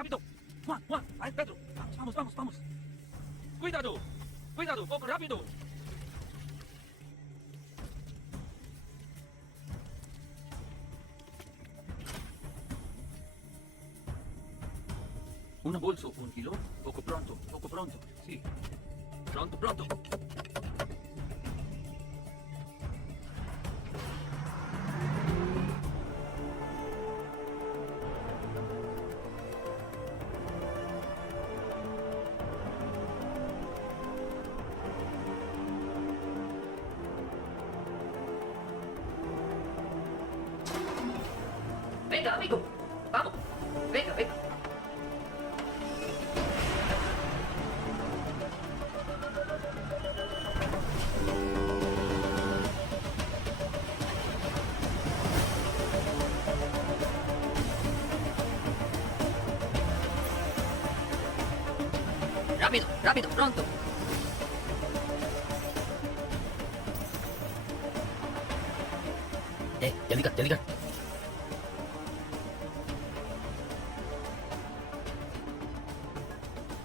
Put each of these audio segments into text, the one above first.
rápido. Juan, Juan, ahí Pedro. Vamos, vamos, vamos, vamos. Cuidado, cuidado, poco rápido. Un bolso, 1 kilo. Poco pronto. Sí. Pronto, pronto. Venga, amigo. Vamos. Venga, venga. Rápido, rápido, pronto. जल्दी कर जल्दी कर।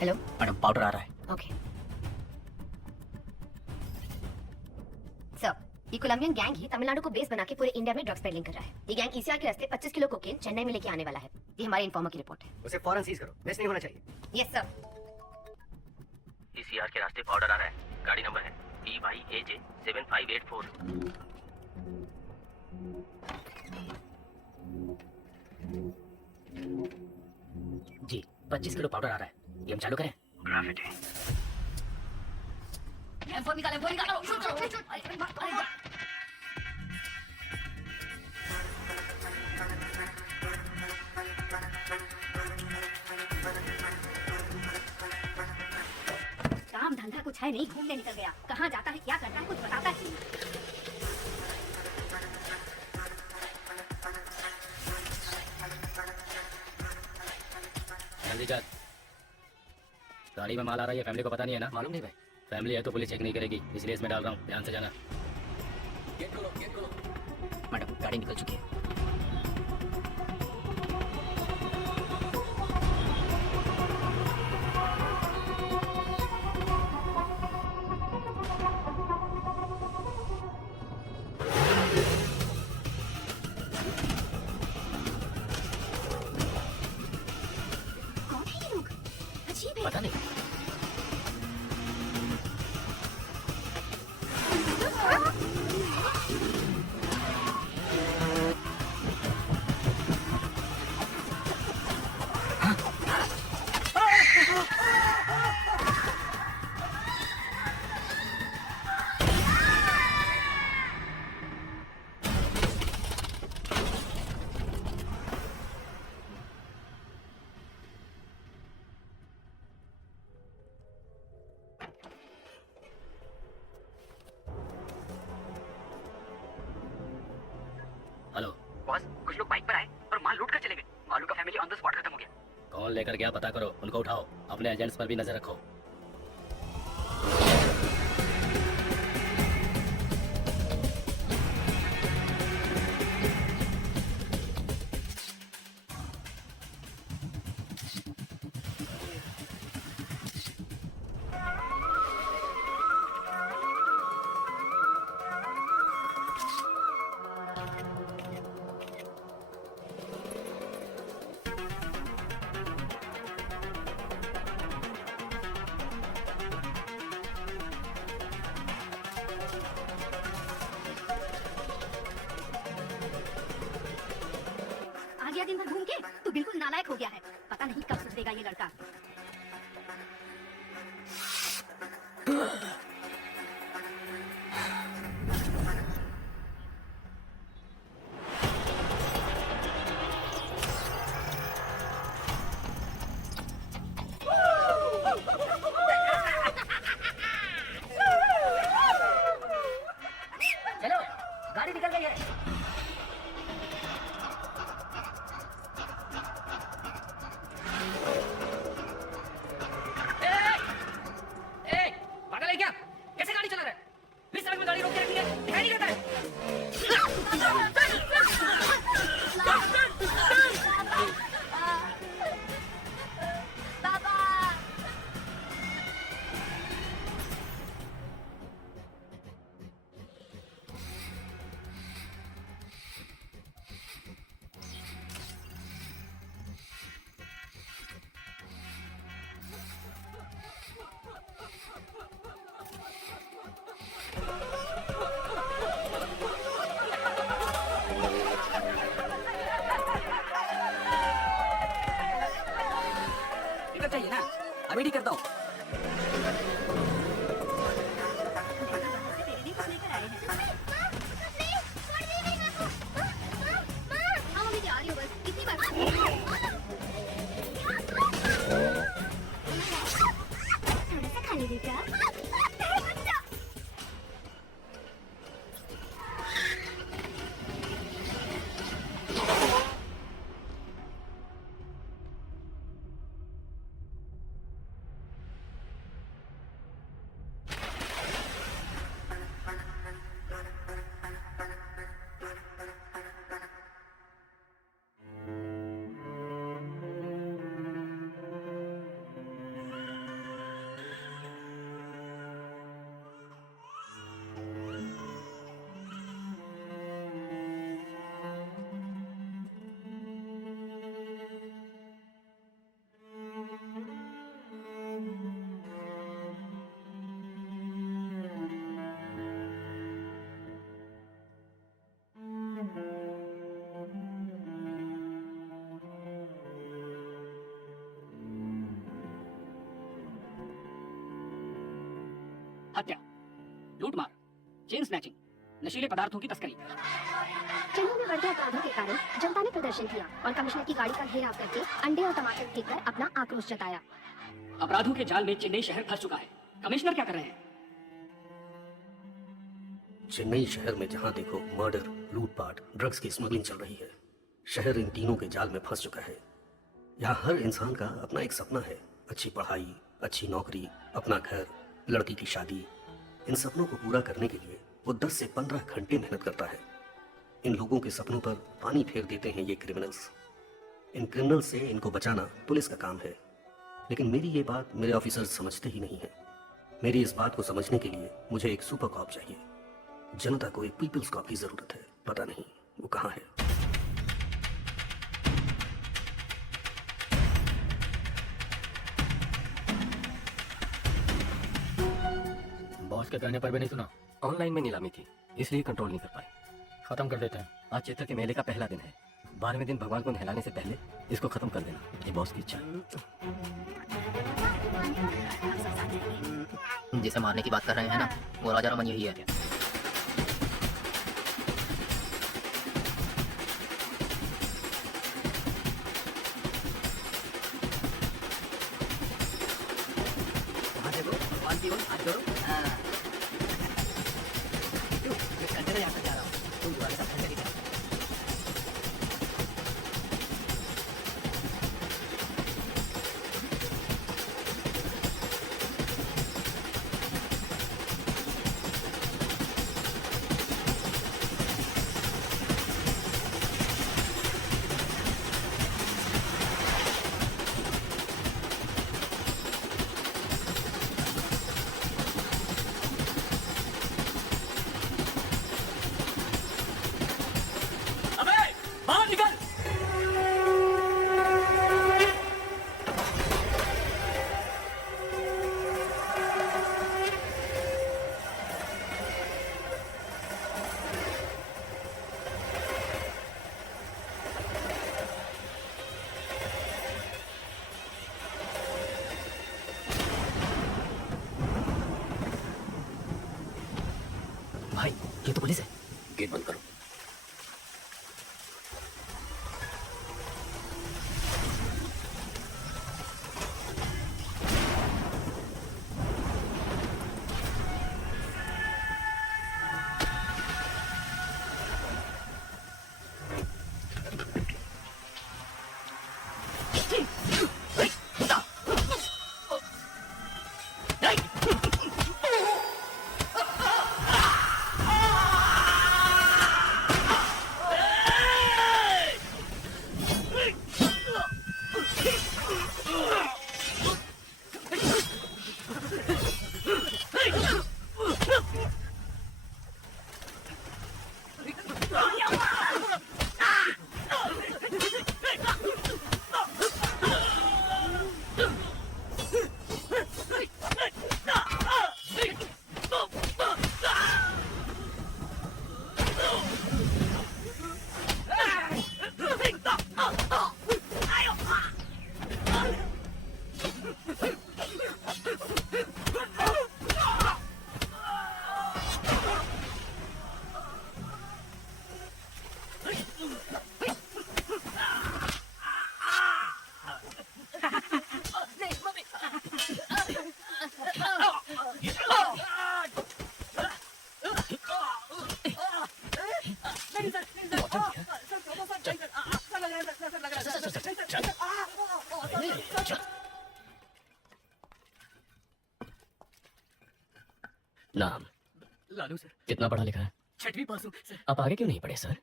Hello madam powder आ रहा है। Okay sir, ये Colombian gang ही तमिलनाडु को base बना के पूरे इंडिया में ड्रग्स पेडलिंग कर रहा है। ये गैंग ईसीआर के रास्ते 25 किलो कोकेन चेन्नई में लेके आने वाला है। ये हमारे इन्फॉर्मर की रिपोर्ट है। उसे फौरन सीज करो, मिस नहीं होना चाहिए। Yes sir. ईसीआर के रास्ते पाउडर आ रहा है। गाड़ी नंबर है PYAJ 7584। जी 25 किलो पाउडर आ रहा है। ये हम चालू करें? ग्रेविटी M4 निकालो, शूट करो। काम धंधा कुछ है नहीं, घूमने निकल गया। कहाँ जाता है, क्या करता है, कुछ बताता ही नहीं। जल्दी चल। गाड़ी में माल आ रहा है, फैमिली को पता नहीं है ना? मालूम नहीं भाई। फैमिली है तो पुलिस चेक नहीं करेगी, इसलिए इसमें डाल रहा हूँ, ध्यान से जाना। मैडम गाड़ी निकल चुकी है। कौन है ये लोग? अजीब है। पता नहीं। हेलो बॉस, कुछ लोग बाइक पर आए और माल लूट कर चले गए। मालू का फैमिली ऑन द स्पॉट खत्म हो गया। कौन लेकर गया पता करो, उनको उठाओ। अपने एजेंट्स पर भी नजर रखो। चाहिए ना, अभी ठीक करता हूँ। थोड़ा सा खा ले बेटा। हत्या, लूटमार, चेन स्नैचिंग, नशीले पदार्थों की तस्करी। चेन्नई में बढ़ते अपराधों के कारण जनता ने प्रदर्शन किया और कमिश्नर की गाड़ी का घेराव करके अंडे और टमाटर फेंककर अपना आक्रोश जताया। अपराधों के जाल में चेन्नई शहर फंस चुका है। कमिश्नर क्या कर रहे हैं? चेन्नई शहर में जहां देखो मर्डर, लूटपाट, ड्रग्स की स्मगलिंग चल रही है। शहर इन तीनों के जाल में फंस चुका है। यहाँ हर इंसान का अपना एक सपना है, अच्छी पढ़ाई, अच्छी नौकरी, अपना घर, लड़की की शादी। इन सपनों को पूरा करने के लिए वो 10 से 15 घंटे मेहनत करता है। इन लोगों के सपनों पर पानी फेर देते हैं ये क्रिमिनल्स। इन क्रिमिनल्स से इनको बचाना पुलिस का काम है, लेकिन मेरी ये बात मेरे ऑफिसर्स समझते ही नहीं है। मेरी इस बात को समझने के लिए मुझे एक सुपर कॉप चाहिए। जनता को एक पीपल्स कॉप की जरूरत है, पता नहीं वो कहाँ है। बॉस के कहने पर भी नहीं सुना। ऑनलाइन में नीलामी थी, इसलिए कंट्रोल नहीं कर पाए। खत्म कर देते हैं। आज चैत्र के मेले का पहला दिन है। 12वें दिन भगवान को नहलाने से पहले इसको खत्म कर देना, ये बॉस की इच्छा है। जिसे मारने की बात कर रहे हैं ना, वो राजा रमन यही है। भाई ये तो पुलिस है, गेट बंद करो। नाम? लालू सर, कितना पढ़ा लिखा है? 6वीं पास हूँ सर। आप आगे क्यों नहीं पढ़े सर?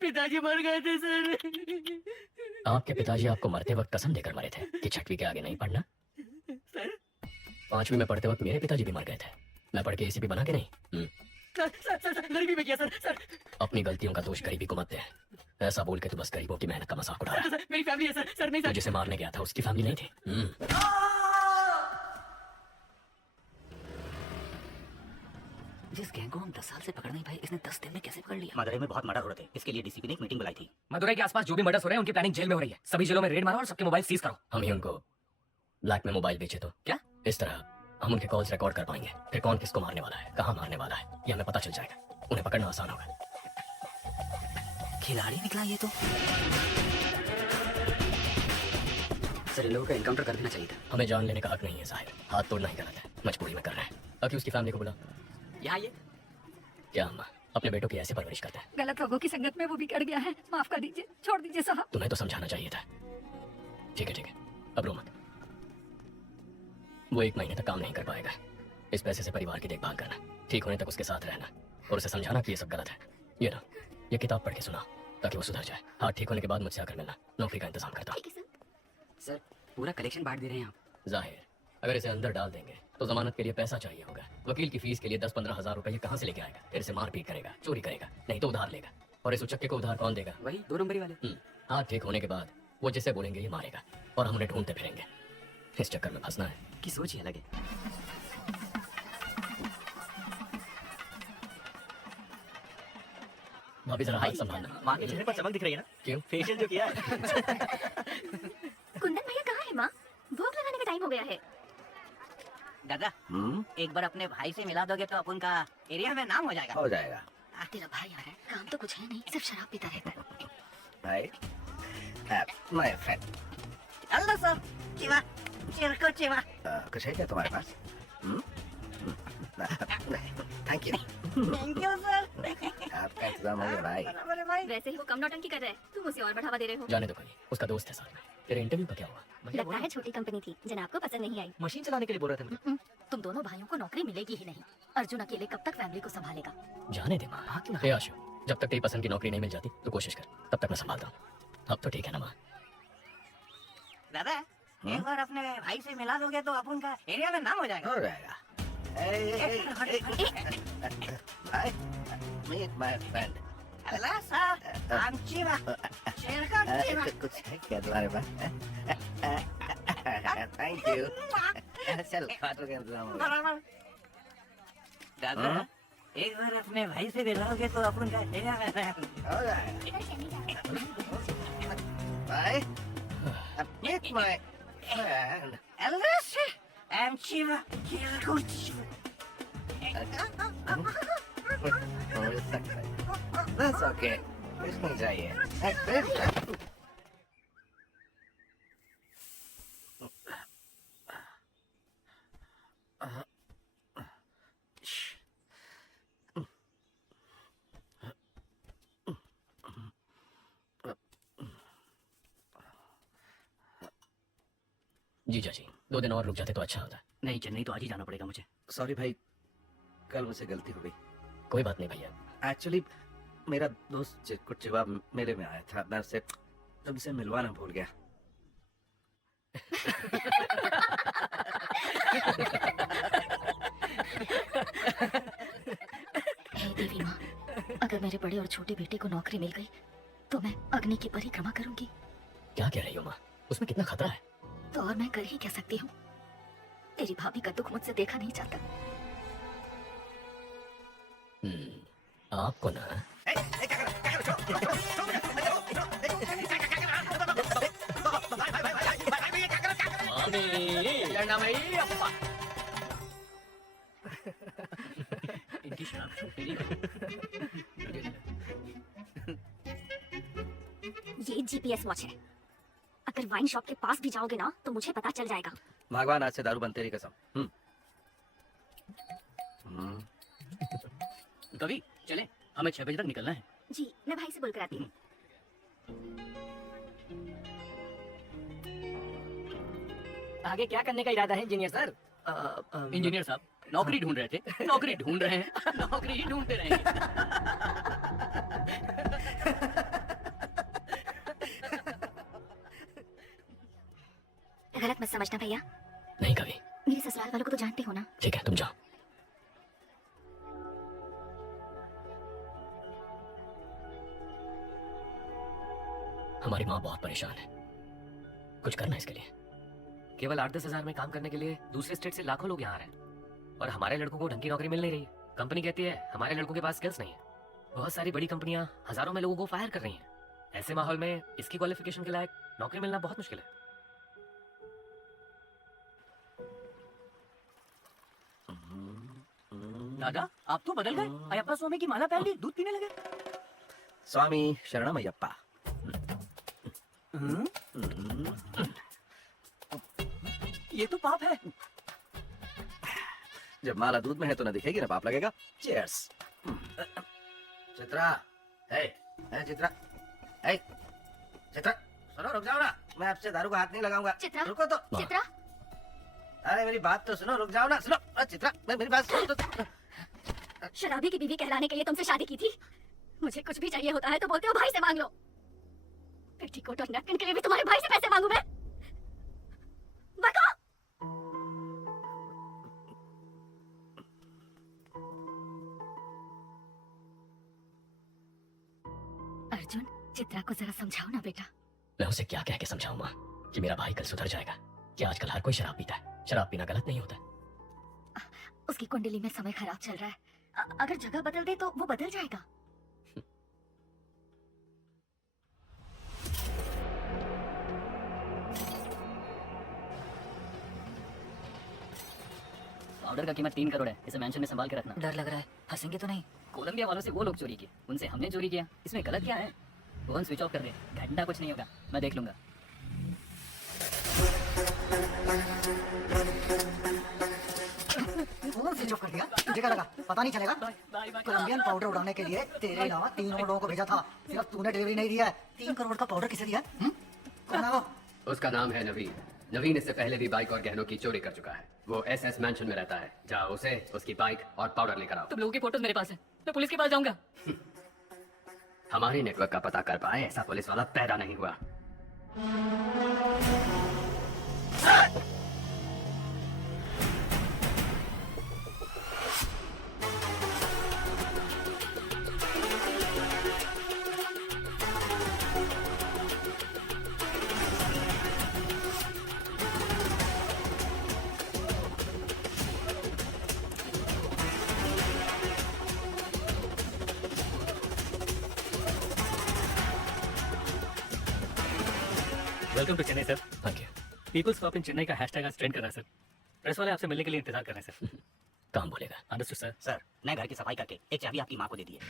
पिताजी मर गए थे सर। आपके पिताजी आपको मरते वक्त कसम देकर मरे थे कि 6वीं के आगे नहीं पढ़ना। सर 5वीं में पढ़ते वक्त मेरे पिताजी भी मर गए थे। मैं पढ़ के एसीपी बना के नहीं। सर सर सर सर, गरीबी में किया सर। सर अपनी गलतियों का दोष गरीबी को मत दे। ऐसा बोल के तो बस गरीबों की मेहनत का मजाक उड़ा रहा है। सर, मेरी फैमिली है सर। सर नहीं तो सर। जिसे मारने गया था उसकी फैमिली नहीं थी। जिस गैंग को हम 10 साल से पकड़ नहीं पाए, इसने 10 दिन में कैसे पकड़ लिया? मदुरई में बहुत मर्डर हो रहे थे, इसके लिए डीसीपी ने एक मीटिंग बुलाई थी। मदुरई के आसपास जो भी मर्डर्स हो रहे हैं उनकी प्लानिंग जेल में हो रही है। सभी जेलों में रेड मारो और सबके मोबाइल सीज करो। हम ही उनको ब्लैक में मोबाइल बेचे तो क्या? इस तरह हम उनके कॉल्स रिकॉर्ड कर पाएंगे। फिर कौन किसको मारने वाला है, कहाँ मारने वाला है, ये हमें पता चल जाएगा। उन्हें पकड़ना आसान होगा। खिलाड़ी निकला ये तो। सर इन लोगों का एनकाउंटर कर देना चाहिए था। हमें जान लेने का हक नहीं है साहिब। हाथ तोड़ना ही गलत है, मजबूरी में कर रहे हैं। अभी उसकी फैमिली को बुला। यहाँ ये क्या हम अपने बेटों की ऐसे परवरिश करते हैं? गलत लोगों की संगत में वो बिगड़ गया है। माफ कर दीजिए, छोड़ दीजिए साहब। तुम्हें तो समझाना चाहिए था। ठीक है, अब रो मत। वो 1 महीने तक काम नहीं कर पाएगा। इस पैसे से परिवार की देखभाल करना, ठीक होने तक उसके साथ रहना और उसे समझाना कि ये सब गलत है। ये ना, ये किताब पढ़ के सुना ताकि वो सुधर जाए। हाथ ठीक होने के बाद मुझसे आकर मिलना, नौकरी का इंतजाम करता। ठीक है सर। सर पूरा कलेक्शन बांट दे रहे हैं आप। जाहिर, अगर इसे अंदर डाल देंगे तो जमानत के लिए पैसा चाहिए होगा। वकील की फीस के लिए 10-15 हजार रुपए कहाँ से लेके आएगा? फिर इसे मारपीट करेगा, चोरी करेगा, नहीं तो उधार लेगा। और इस उचक्के को उधार कौन देगा? वही 2 नंबरी वाले। हाथ ठीक होने के बाद वो जिसे बोलेंगे ये मारेगा और हम उन्हें ढूंढते फिरेंगे। इस चक्कर में फंसना है। की सोच ही अलग है। भाभी जरा हाथ संभालना। माँ के चेहरे पर चमक दिख रही है ना? क्यों? फेशियल जो किया है। कुंदन भैया कहाँ है माँ? भोग लगाने का टाइम हो गया है। दादा एक बार अपने भाई से मिला दोगे तो अपन का एरिया में नाम हो जाएगा। हो जाएगा तेरा भाई आ रहा है, काम तो कुछ है नहीं, सिर्फ शराब पीता रहता है। भाई। My friend. हेलो सर, चिवा, चिरको चिवा। कुछ है क्या तुम्हारे पास? Thank you. Thank you sir. आपका इंतजाम हो गया भाई। अरे भाई वैसे ही वो कम नौटंकी कर रहा है, तुम उसे और बढ़ावा दे रहे हो। जाने दो कोई, उसका दोस्त है साथ में। तेरे इंटरव्यू का क्या हुआ? लगता है छोटी कंपनी थी, जनाब को पसंद नहीं आई। मशीन चलाने के लिए बोल रहे थे मुझे। तुम दोनों भाइयों को नौकरी मिलेगी ही नहीं। अर्जुन अकेले कब तक फैमिली को संभालेगा? जाने दे माँ। हे आशु, जब तक तेरी पसंद की नौकरी नहीं मिल जाती तो कोशिश कर, तब तक मैं संभालता हूँ। अब तो ठीक है ना माँ? दादा एक बार अपने भाई से मिला दोगे तो अपन का एरिया में नाम हो जाएगा। हो जाएगा। भाई, meet my friend. Hello sir, I'm चिवा, चिरको चिवा। कुछ है क्या तुम्हारे पास? Thank you. चल खाटो का इंतजाम हो गया। बराबर। दादा एक बार अपने भाई से मिलाओगे तो अपन का एरिया में हो जाएगा। भाई, meet my friend. Hello sir, I'm चिवा, चिरको चिवा। That's okay. इसमें चाहिए। जीजा जी, 2 दिन और रुक जाते तो अच्छा होता। नहीं, चेन्नई तो आज ही जाना पड़ेगा मुझे। सॉरी भाई, कल मुझसे गलती हो गई। कोई बात नहीं भैया। एक्चुअली मेरा दोस्त चिरकुट चिवा मेले में आया था, मैं उससे तुमसे मिलवाना भूल गया। हे देवी माँ, अगर मेरे बड़े और छोटे बेटे को नौकरी मिल गई तो मैं अग्नि की परिक्रमा करूंगी। क्या कह रही हो माँ? उसमें कितना खतरा है। तो और मैं कर ही क्या सकती हूँ? तेरी भाभी का दुख मुझसे देखा नहीं जाता। आपको ना इनकी शराब छूटेगी। ये जीपीएस वॉच है। अगर वाइन शॉप के पास भी जाओगे ना तो मुझे पता चल जाएगा। भगवान आज से दारू बंद, तेरी कसम। कभी चले, हमें 6 बजे तक निकलना है। जी, मैं भाई से बोल कर आती हूँ। आगे क्या करने का इरादा है इंजीनियर सर? इंजीनियर साहब नौकरी ढूंढ रहे थे, नौकरी ढूंढ रहे हैं, नौकरी ही ढूंढते रहेंगे। गलत मत समझना भैया, नहीं कभी। मेरे ससुराल वालों को तो जानते हो ना। ठीक है, तुम जाओ। हमारी माँ बहुत परेशान है, कुछ करना इसके लिए। केवल 8-10 हजार में काम करने के लिए दूसरे स्टेट से लाखों लोग यहाँ आ रहे हैं और हमारे लड़कों को ढंग की नौकरी मिल नहीं रही। कंपनी कहती है हमारे लड़कों के पास स्किल्स नहीं है। बहुत सारी बड़ी कंपनियां हजारों में लोगों को फायर कर रही हैं। ऐसे माहौल में इसकी क्वालिफिकेशन के लायक नौकरी मिलना बहुत मुश्किल है। दादा आप तो बदल गए, अयप्पा स्वामी की माला पहन ली, दूध पीने लगे। स्वामी शरणम अयप्पा। ये तो पाप है। जब माला दूध में है तो ना दिखेगी ना पाप लगेगा। चीयर्स। चित्रा, हे चित्रा, हे चित्रा, सुनो रुक जाओ ना, मैं आपसे दारू का हाथ नहीं लगाऊंगा। चित्रा, रुको तो। चित्रा, अरे मेरी बात तो सुनो, रुक जाओ ना, सुनो। चित्रा, मेरी बात सुनो तो। शराबी की बीवी कहलाने के लिए तुमसे शादी की थी। मुझे कुछ भी चाहिए होता है तो बोलते हो भाई से मांग लो। पेटीकोट और नैपकिन के लिए भी तुम्हारे भाई से पैसे मांगू मैं? बताओ। अर्जुन, चित्रा को जरा समझाओ ना बेटा। मैं उसे क्या कह के समझाऊं माँ कि मेरा भाई कल सुधर जाएगा? कि आजकल हर कोई शराब पीता है, शराब पीना गलत नहीं होता। उसकी कुंडली में समय खराब चल रहा है। अगर जगह बदल दे तो वो बदल जाएगा। पाउडर का कीमत 3 करोड़ है, इसे मेंशन में संभाल के रखना। डर लग रहा है, फंसेंगे तो नहीं? कोलंबिया वालों से वो लोग चोरी किए, उनसे हमने चोरी किया, इसमें गलत क्या है? फोन स्विच ऑफ कर दे, घंटा कुछ नहीं होगा, मैं देख लूंगा। फोन स्विच ऑफ कर दिया? तुझे क्या लगा पता नहीं चलेगा? कोलंबियन पाउडर उड़ाने के लिए तेरे अलावा 3 और लोगों को भेजा था, सिर्फ तूने डिलीवरी नहीं दिया है। 3 करोड़ का पाउडर किसे दिया? कौन है वो? उसका नाम है नवीन। नवीन इससे पहले भी बाइक और गहनों की चोरी कर चुका है। वो SS मैंशन में रहता है। जाओ उसे उसकी बाइक और पाउडर लेकर आओ। तुम लोगों की फोटोज मेरे पास है, मैं पुलिस के पास जाऊंगा। हमारे नेटवर्क का पता कर पाए ऐसा पुलिस वाला पैदा नहीं हुआ। Welcome to Chennai sir. Thank you. Peoples cop in Chennai का हैशटैग आज ट्रेंड कर रहा है सर। प्रेस वाले आपसे मिलने के लिए इंतजार कर रहे हैं सर। काम बोलेगा। Understood sir. सर मैं घर की सफाई करके एक चाबी आपकी माँ को दे दी है।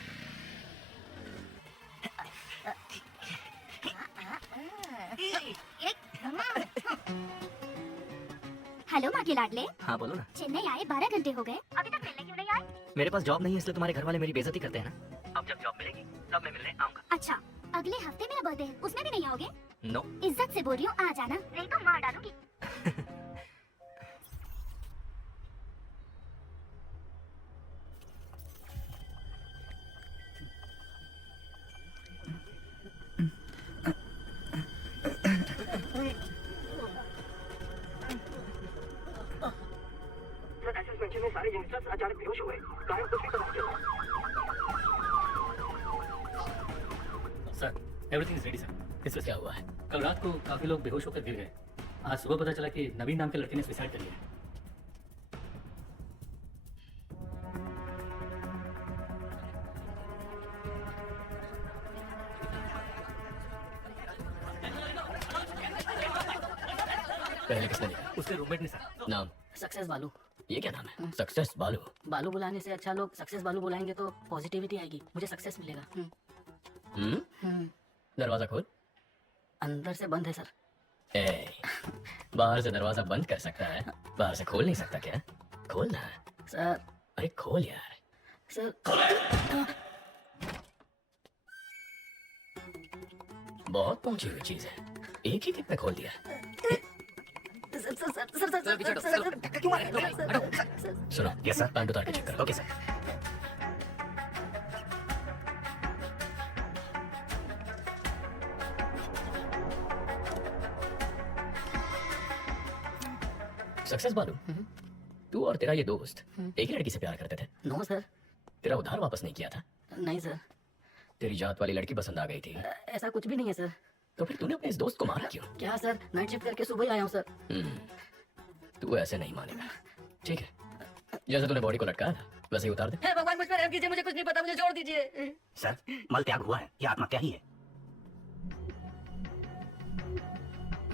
हेलो माँ के लाडले। हाँ बोलो ना। चेन्नई आए 12 घंटे हो गए, अभी तक मिलने क्यों नहीं आए? मेरे पास जॉब नहीं है इसलिए तुम्हारे घर वाले मेरी बेइज्जती करते हैं ना। अब जब जॉब मिलेगी तब मैं मिलने आऊंगा। अच्छा, अगले हफ्ते मेरा बर्थडे है, उसमें भी नहीं आओगे? नो। इज्जत से बोल रही हूँ, आ जाना, नहीं तो मार डालूंगी। सारे यंगस्टर्स अचानक बेहोश हो गए, कारण कुछ भी पता नहीं चला। Sir everything is ready sir. इसमें क्या हुआ है? कल रात को काफी लोग बेहोश होकर गिर गए। आज सुबह पता चला कि नवीन नाम के लड़के ने सुसाइड कर लिया। पहले किसने लिखा? उसके रूममेट ने सर। नाम? सक्सेस बालू। ये क्या नाम है? सक्सेस बालू। बालू बुलाने से अच्छा लोग सक्सेस बालू बुलाएंगे तो पॉजिटिविटी आएगी, मुझे सक्सेस मिलेगा। दरवाजा खोल। अंदर से बंद है सर। ए, बाहर से दरवाजा बंद कर सकता है, बाहर से खोल नहीं सकता क्या? खोल ना सर। अरे खोल यार। सर बहुत पहुंची हुई चीज है, एक ही किक में खोल दिया। सुनो, यस सर, पैंट उतार के चेक करो। Okay sir. सक्सेस बालू, तू और तेरा ये दोस्त एक ही लड़की से प्यार करते थे। नो सर, तेरा उधार वापस नहीं किया था। नहीं सर, तेरी जात वाली लड़की पसंद आ गई थी, ऐसा कुछ भी नहीं है सर। तो फिर तूने अपने इस दोस्त को मारा क्यों? क्या सर, नाइट शिफ्ट करके सुबह ही आया हूँ सर। तू ऐसे नहीं मानेगा। ठीक है, जैसे तूने बॉडी को लटकाया था वैसे ही उतार दे। हे भगवान, मुझ पर रहम कीजिए, मुझे कुछ नहीं पता, मुझे छोड़ दीजिए। सर, मल त्याग हुआ है, ये आत्महत्या ही है।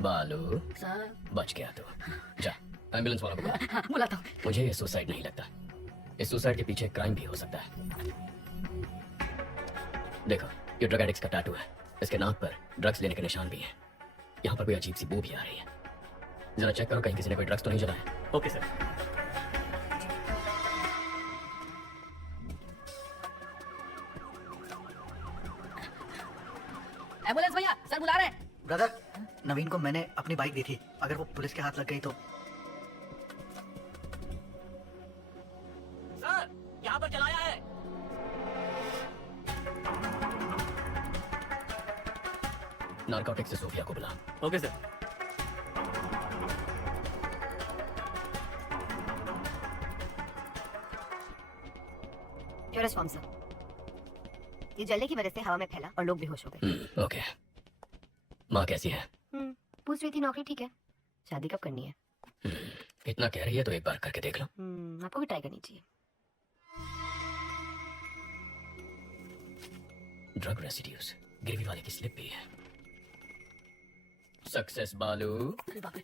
बालू, सर, बच गया तू। जा, एम्बुलेंस वालों को बुला। हाँ, बुलाता हूँ। मुझे ये सुसाइड नहीं लगता। इस सुसाइड के पीछे क्राइम भी हो सकता है। देखो, ये ड्रग एडिक्ट्स का टैटू है। इसके नाक पर ड्रग्स लेने के निशान भी हैं। यहाँ पर कोई अजीब सी बू भी आ रही है। जरा चेक करो कहीं किसी ने कोई ड्रग्स तो नहीं जलाया। Okay sir. एम्बुलेंस भैया, सर बुला रहे हैं। ब्रदर, नवीन को मैंने अपनी बाइक दी थी, अगर वो पुलिस के हाथ लग गई तो। सर, यहाँ पर चलाया है। नारकोटिक से सोफिया को बुला। Okay sir. Purest form sir. ये जलने की वजह से हवा में फैला और लोग बेहोश हो गए। ओके। माँ कैसी है? पूछ रही थी नौकरी ठीक है, शादी कब करनी है? इतना कह रही है तो एक बार करके देख लो। आपको भी ट्राई करनी चाहिए। ड्रग रेसिड्यूज, गिरवी वाले की स्लिप भी है। सक्सेस बालू। अरे बाप रे।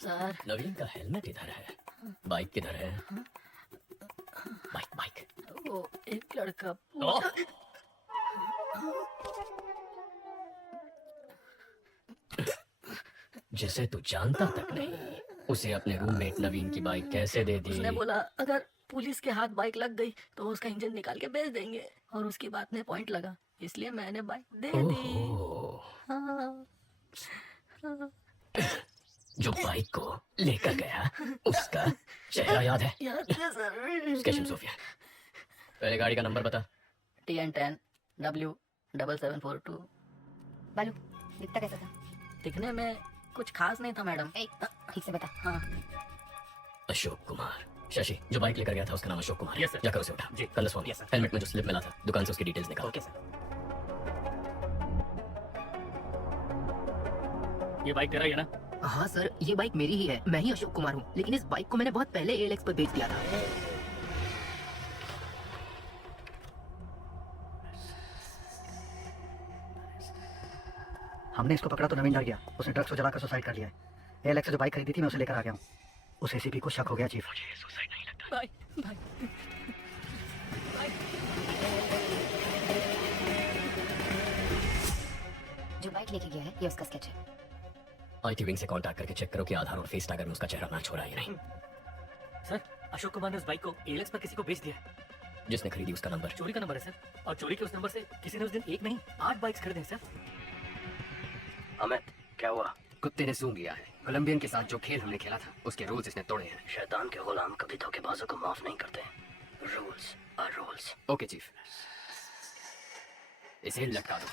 सर, नवीन का हेलमेट इधर है, बाइक किधर है? Bike bike. वो एक लड़का जिसे तू जानता तक नहीं, उसे अपने रूममेट नवीन की बाइक कैसे दे दी? उसने बोला अगर पुलिस के हाथ बाइक लग गई तो उसका इंजन निकाल के बेच देंगे, और उसकी बात में पॉइंट लगा, इसलिए मैंने बाइक दे दी। हाँ। जो बाइक को लेकर गया उसका चेहरा याद है? याद है सर। स्केचम सोफिया, पहले गाड़ी का नंबर बता। TN10 W7742। बालू, दिखता कैसा था? दिखने में कुछ खास नहीं था मैडम। ठीक से बता। हाँ। अशोक कुमार। शशि, जो बाइक लेकर गया था उसका नाम अशोक कुमार है। Yes sir. जाकर उसे उठा। जी। Colours form. Yes sir. Helmet में जो स्लिप मिला था दुकान से उसकी डिटेल्स निकाल। Okay sir. ये बाइक तेरा ही है ना? हाँ सर, ये बाइक मेरी ही है, मैं ही अशोक कुमार हूँ, लेकिन इस बाइक को मैंने बहुत पहले ALX पर बेच दिया था। हमने इसको पकड़ा तो नवीन डर गया, उसने ड्रग्स को जलाकर सुसाइड कर लिया है। ALX से जो बाइक खरीदी थी मैं उसे लेकर आ गया हूँ। उस ACP को शक हो गया चीफ। मुझे सुसाइड नहीं लगता। बाइक जो बाइक लेके गया है ये उसका स्केच है। IT विंग से कांटेक्ट करके चेक करो कि आधार और फेस टैगर में उसका चेहरा मैच हो रहा है या नहीं। सर, अशोक कुमार ने उस बाइक को ALX पर किसी को बेच दिया है। जिसने खरीदी उसका नंबर। चोरी का नंबर है सर, और चोरी के उस नंबर से किसी ने उस दिन एक नहीं 8 बाइक्स खरीदे हैं सर। अमित, क्या हुआ? कुत्ते ने सूंघ लिया है। कोलंबियन के साथ जो खेल हमने खेला था उसके रूल्स इसने तोड़े हैं। शैतान के गुलाम कभी धोखेबाजों को माफ नहीं करते। Rules are rules. Okay chief, इसे लटका दो।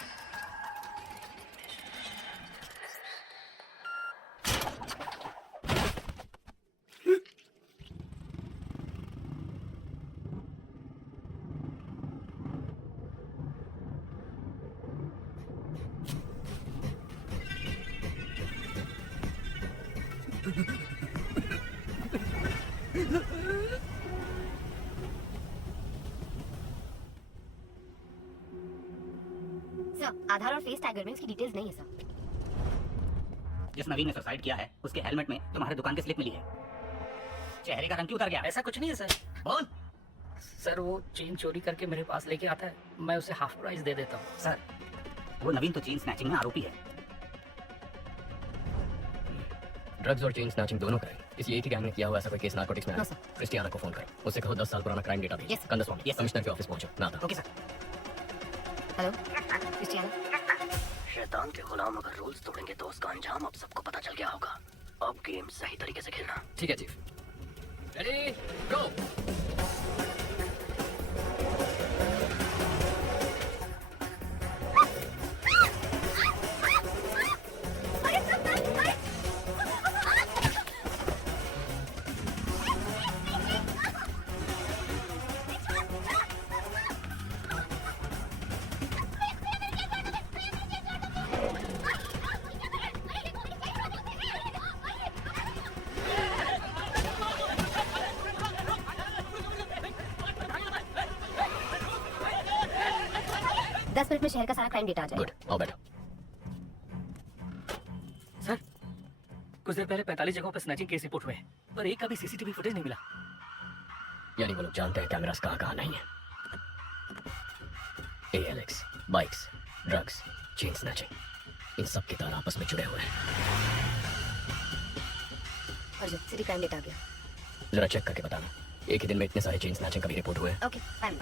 सर, आधार और फेस टैगर में उसकी डिटेल्स नहीं है सर। जिस नवीन ने सुसाइड किया है उसके हेलमेट में तुम्हारे दुकान की स्लिप मिली है। चेहरे का रंग क्यों उतर गया? ऐसा कुछ नहीं है सर। बोल। सर, वो चेन चोरी करके मेरे पास लेके आता है, मैं उसे हाफ प्राइस दे देता हूँ। सर, वो नवीन तो चेन स्नैचिंग में आरोपी है। ड्रग्स और चेन स्नैचिंग दोनों करें। इस एक ही गैंग ने किया हुआ ऐसा कोई केस नारकोटिक्स में है? क्रिस्टियाना को फोन करो, उससे कहो 10 साल पुराना क्राइम डेटा भेज। कंदस्वामी, कमिश्नर के ऑफिस पहुंचो। ना था। Okay sir. Hello Christiana. शैतान के गुलाम अगर रूल्स तोड़ेंगे तो उसका अंजाम अब सबको पता चल गया होगा। अब गेम सही तरीके से खेलना। ठीक है चीफ। रेडी गो। दस मिनट में शहर का सारा क्राइम डेटा आ जाएगा। गुड, आओ बैठो। सर कुछ देर पहले 45 जगहों पर स्नैचिंग केस रिपोर्ट हुए हैं, पर एक का भी सीसीटीवी फुटेज नहीं मिला। यानी वो लोग जानते हैं कैमरास कहाँ कहाँ नहीं है। ALX, bikes, drugs, chain snatching, इन सब के तार आपस में जुड़े हुए हैं। अर्जुन, सिटी क्राइम डेटा आ गया। जरा चेक करके बताना, एक ही दिन में इतने सारे चेन स्नैचिंग कभी रिपोर्ट हुए हैं? Okay, fine.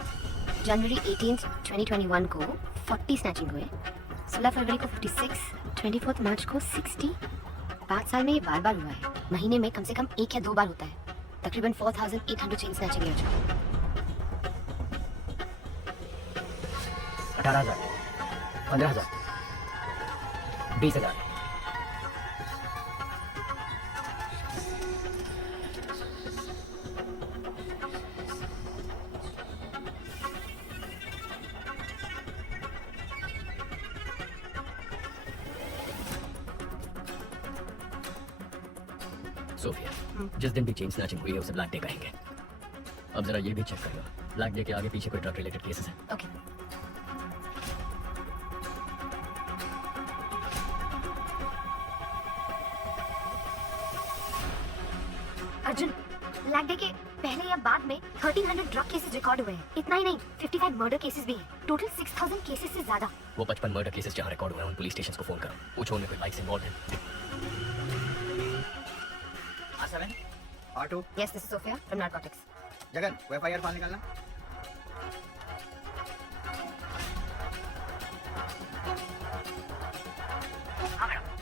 जनवरी 18, 2021 को 40 स्नैचिंग हुए, 16 फरवरी को 56, 24 मार्च को 60। 5 साल में ये बार बार हुआ है। महीने में कम से कम 1 या 2 बार होता है। तकरीबन 4800 चेन स्नैचिंग हो चुकी है। 18,000, 15,000, 20,000। सोफिया, जिस दिन भी चेन स्नैचिंग हुई है उसे ब्लैक डे कहेंगे। अब जरा ये भी चेक कर लो, ब्लैक डे के आगे पीछे कोई ड्रग रिलेटेड केसेस हैं? ओके। अर्जुन, ब्लैक डे के पहले या बाद में 1300 ड्रग केसेस रिकॉर्ड हुए हैं। इतना ही नहीं, 55 मर्डर केसेस भी हैं। टोटल 6000 केसेस से ज्यादा। वो 55 मर्डर केसेस जहाँ रिकॉर्ड हुए हैं उन पुलिस स्टेशन को फोन करो, पूछो उनमें कोई बाइक्स इन्वॉल्व है। R7 R2 yes, this is Sophia from narcotics. Jagan, वो FIR फाइल निकालना।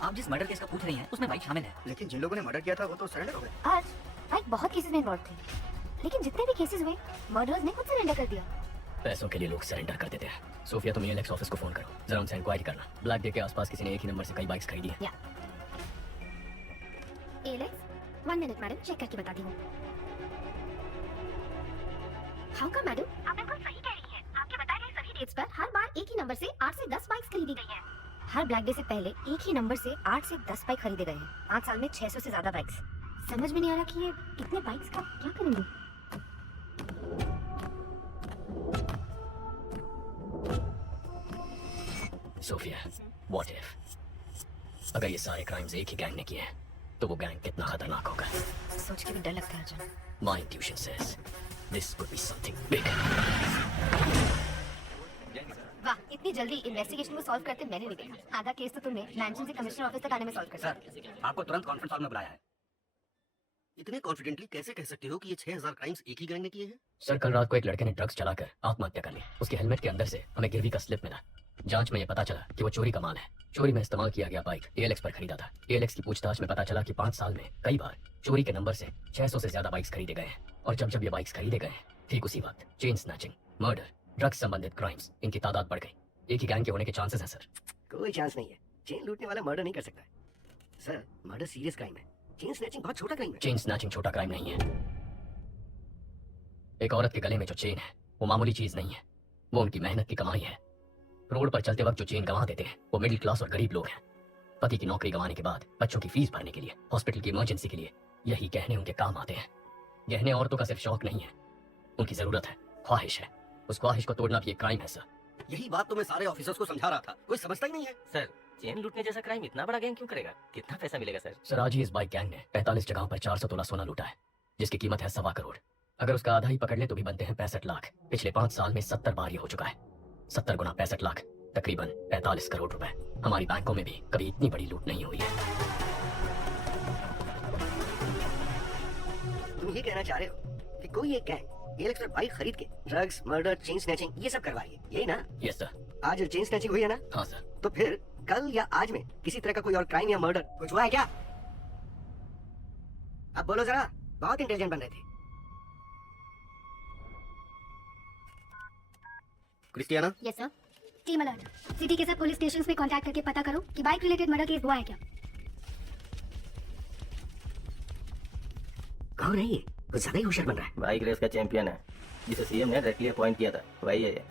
आप जिस मर्डर केस का पूछ रही हैं उसमें बाइक शामिल है। लेकिन जिन लोगों ने मर्डर किया था वो तो सरेंडर हो गए। आज बाइक बहुत केसेस में इन्वॉल्व थे, लेकिन जितने भी केसेस हुए मर्डरर्स ने खुद सरेंडर कर दिया। पैसों के लिए लोग सरेंडर कर देते हैं। सोफिया, तुम ALX ऑफिस को फोन करो, जरा उनसे इंक्वायरी करना। ब्लैक डे के आसपास किसी ने एक ही नंबर से कई बाइक्स खरीदी है। ALX, 1 मिनट मैडम, चेक करके बताती हूँ। How come madam? आप बिल्कुल सही कह रही हैं। आपके बताए गए सभी डेट्स पर हर बार एक ही नंबर से 8 से 10 बाइक्स खरीदी गई हैं। हर ब्लैक डे से पहले एक ही नंबर से 8 से 10 बाइक खरीदे गए हैं। 5 साल में 600 से ज्यादा बाइक्स। समझ में नहीं आ रहा कि ये इतने बाइक्स का क्या करेंगे। सोफिया, व्हाट इफ अगर ये सारे क्राइम्स एक ही गैंग ने किए हैं, तो वो गैंग कितना खतरनाक होगा। सोच के भी डर लगता है Arjun. My intuition says this could be something big. वाह, इतनी जल्दी इन्वेस्टिगेशन को सॉल्व करते मैंने नहीं देखा। आधा केस तो तुमने मैंशन से कमिश्नर ऑफिस तक आने में सॉल्व कर दिया। सर, आपको तुरंत कॉन्फ्रेंस हॉल में बुलाया है। इतने कॉन्फिडेंटली कैसे कह सकते हो कि ये 6000 क्राइम्स एक ही गैंग ने किए हैं? सर, कल रात को एक लड़के ने ड्रग्स चलाकर आत्महत्या कर ली। उसके हेलमेट के अंदर से हमें गिरवी का स्लिप मिला। जांच में ये पता चला कि वो चोरी का माल है। चोरी में इस्तेमाल किया गया बाइक ALX पर खरीदा था। ALX की पूछताछ में पता चला कि 5 साल में कई बार चोरी के नंबर से 600 से ज्यादा बाइक्स खरीदे गए हैं। और जब ये बाइक्स खरीदे गए हैं, ठीक उसी वक्त चेन स्नैचिंग, मर्डर, ड्रग्स संबंधित क्राइम्स, इनकी तादाद बढ़ गई। एक ही गैंग के होने के चांसेस हैं सर। कोई चांस नहीं है। चेन लूटने वाला मर्डर नहीं कर सकता है। सर, मर्डर सीरियस क्राइम है। चेन स्नैचिंग बहुत छोटा क्राइम है। चेन स्नैचिंग छोटा क्राइम नहीं है। एक औरत के गले में जो चेन है वो मामूली चीज नहीं है, वो उनकी मेहनत की कमाई है। रोड पर चलते वक्त जो चेन गंवा देते हैं वो मिडिल क्लास और गरीब लोग हैं। पति की नौकरी गंवाने के बाद बच्चों की फीस भरने के लिए, हॉस्पिटल की इमरजेंसी के लिए यही गहने उनके काम आते हैं। गहने औरतों का सिर्फ शौक नहीं है, उनकी जरूरत है, ख्वाहिश है। उस ख्वाहिश को तोड़ना भी एक क्राइम है सर। यही बात तो मैं सारे ऑफिसर्स को समझा रहा था, कोई समझता ही नहीं है। सर, चेन लूटने जैसा क्राइम इतना बड़ा गैंग क्यों करेगा? कितना पैसा मिलेगा सर? सर, आज ही इस बाइक गैंग ने 45 जगहों पर 400 तोला सोना लूटा है, जिसकी कीमत है 1.25 करोड़। अगर उसका आधा ही पकड़ ले तो भी बनते हैं 65 लाख। पिछले 5 साल में 70 बार ये हो चुका है। 70 गुना 65 लाख, तकरीबन 45 करोड़ रुपए। हमारी बैंकों में भी कभी इतनी बड़ी लूट नहीं हुई है। तुम ये कहना चाह रहे हो कि कोई एक गैंग ALX पर बाइक खरीद के ड्रग्स, मर्डर, चेन स्नैचिंग ये सब करवा रही है, यही ना? Yes sir. आज चेन स्नैचिंग हुई है ना? हाँ सर। तो फिर कल या आज में किसी तरह का कोई और क्राइम या मर्डर कुछ हुआ है क्या? अब बोलो जरा, बहुत इंटेलिजेंट बन रहे थे। Christiana, yes sir. Team alert, city के सब पुलिस स्टेशंस में कांटेक्ट करके पता करो कि बाइक रिलेटेड मर्डर केस हुआ है क्या। कौन है ये? कुछ ज्यादा ही होशियार बन रहा है। बाइक रेस का चैंपियन है, जिसे सीएम ने डायरेक्टली अपॉइंट किया था, वही है ये।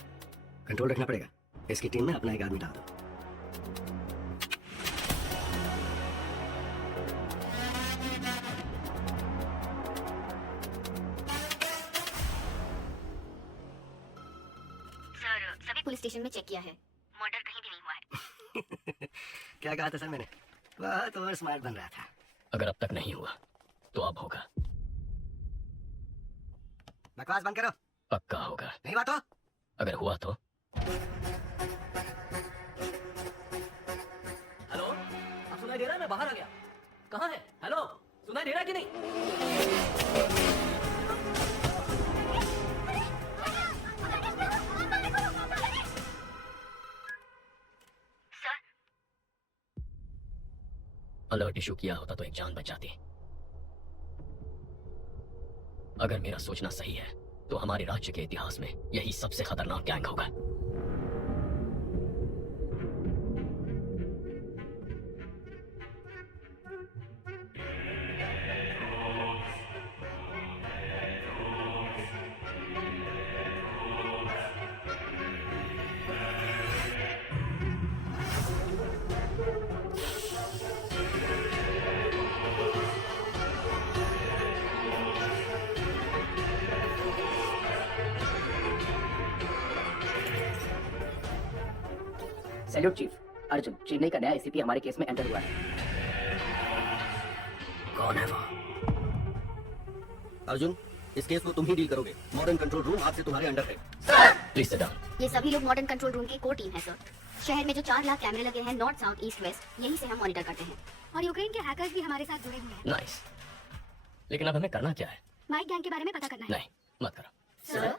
कंट्रोल रखना पड़ेगा। इसकी टीम में अपना एक आदमी डाल दो। सर सभी पुलिस स्टेशन में चेक किया है, मर्डर कहीं भी नहीं हुआ है। क्या कहा था सर मैंने? बहुत ओवर स्मार्ट बन रहा था। अगर अब तक नहीं हुआ तो अब होगा, बकवास बंद करो। पक्का होगा। नहीं बात हो? अगर हुआ तो हेलो, अब सुनाई दे रहा है? मैं बाहर आ गया। कहाँ है? हेलो, सुनाई दे रहा है कि नहीं? अलर्ट इशू किया होता तो एक जान बच जाती। अगर मेरा सोचना सही है तो हमारे राज्य के इतिहास में यही सबसे खतरनाक गैंग होगा। Salute chief. अर्जुन, चेन्नई का नया एसीपी हमारे केस में एंटर हुआ है। कौन है वो? अर्जुन, इस केस को तुम ही डील करोगे। मॉडर्न कंट्रोल रूम आज से तुम्हारे अंडर है। Please sit down. ये सभी लोग मॉडर्न कंट्रोल रूम की कोर टीम है सर। शहर में जो 4 लाख कैमरे लगे हैं नॉर्थ साउथ ईस्ट वेस्ट, यहीं से हम मॉनिटर करते हैं। और यूक्रेन के हैकर्स भी हमारे साथ जुड़े हुए हैं। नाइस। लेकिन अब हमें करना क्या है? बाइक गैंग के बारे में पता करना है। नहीं, मत करो। सर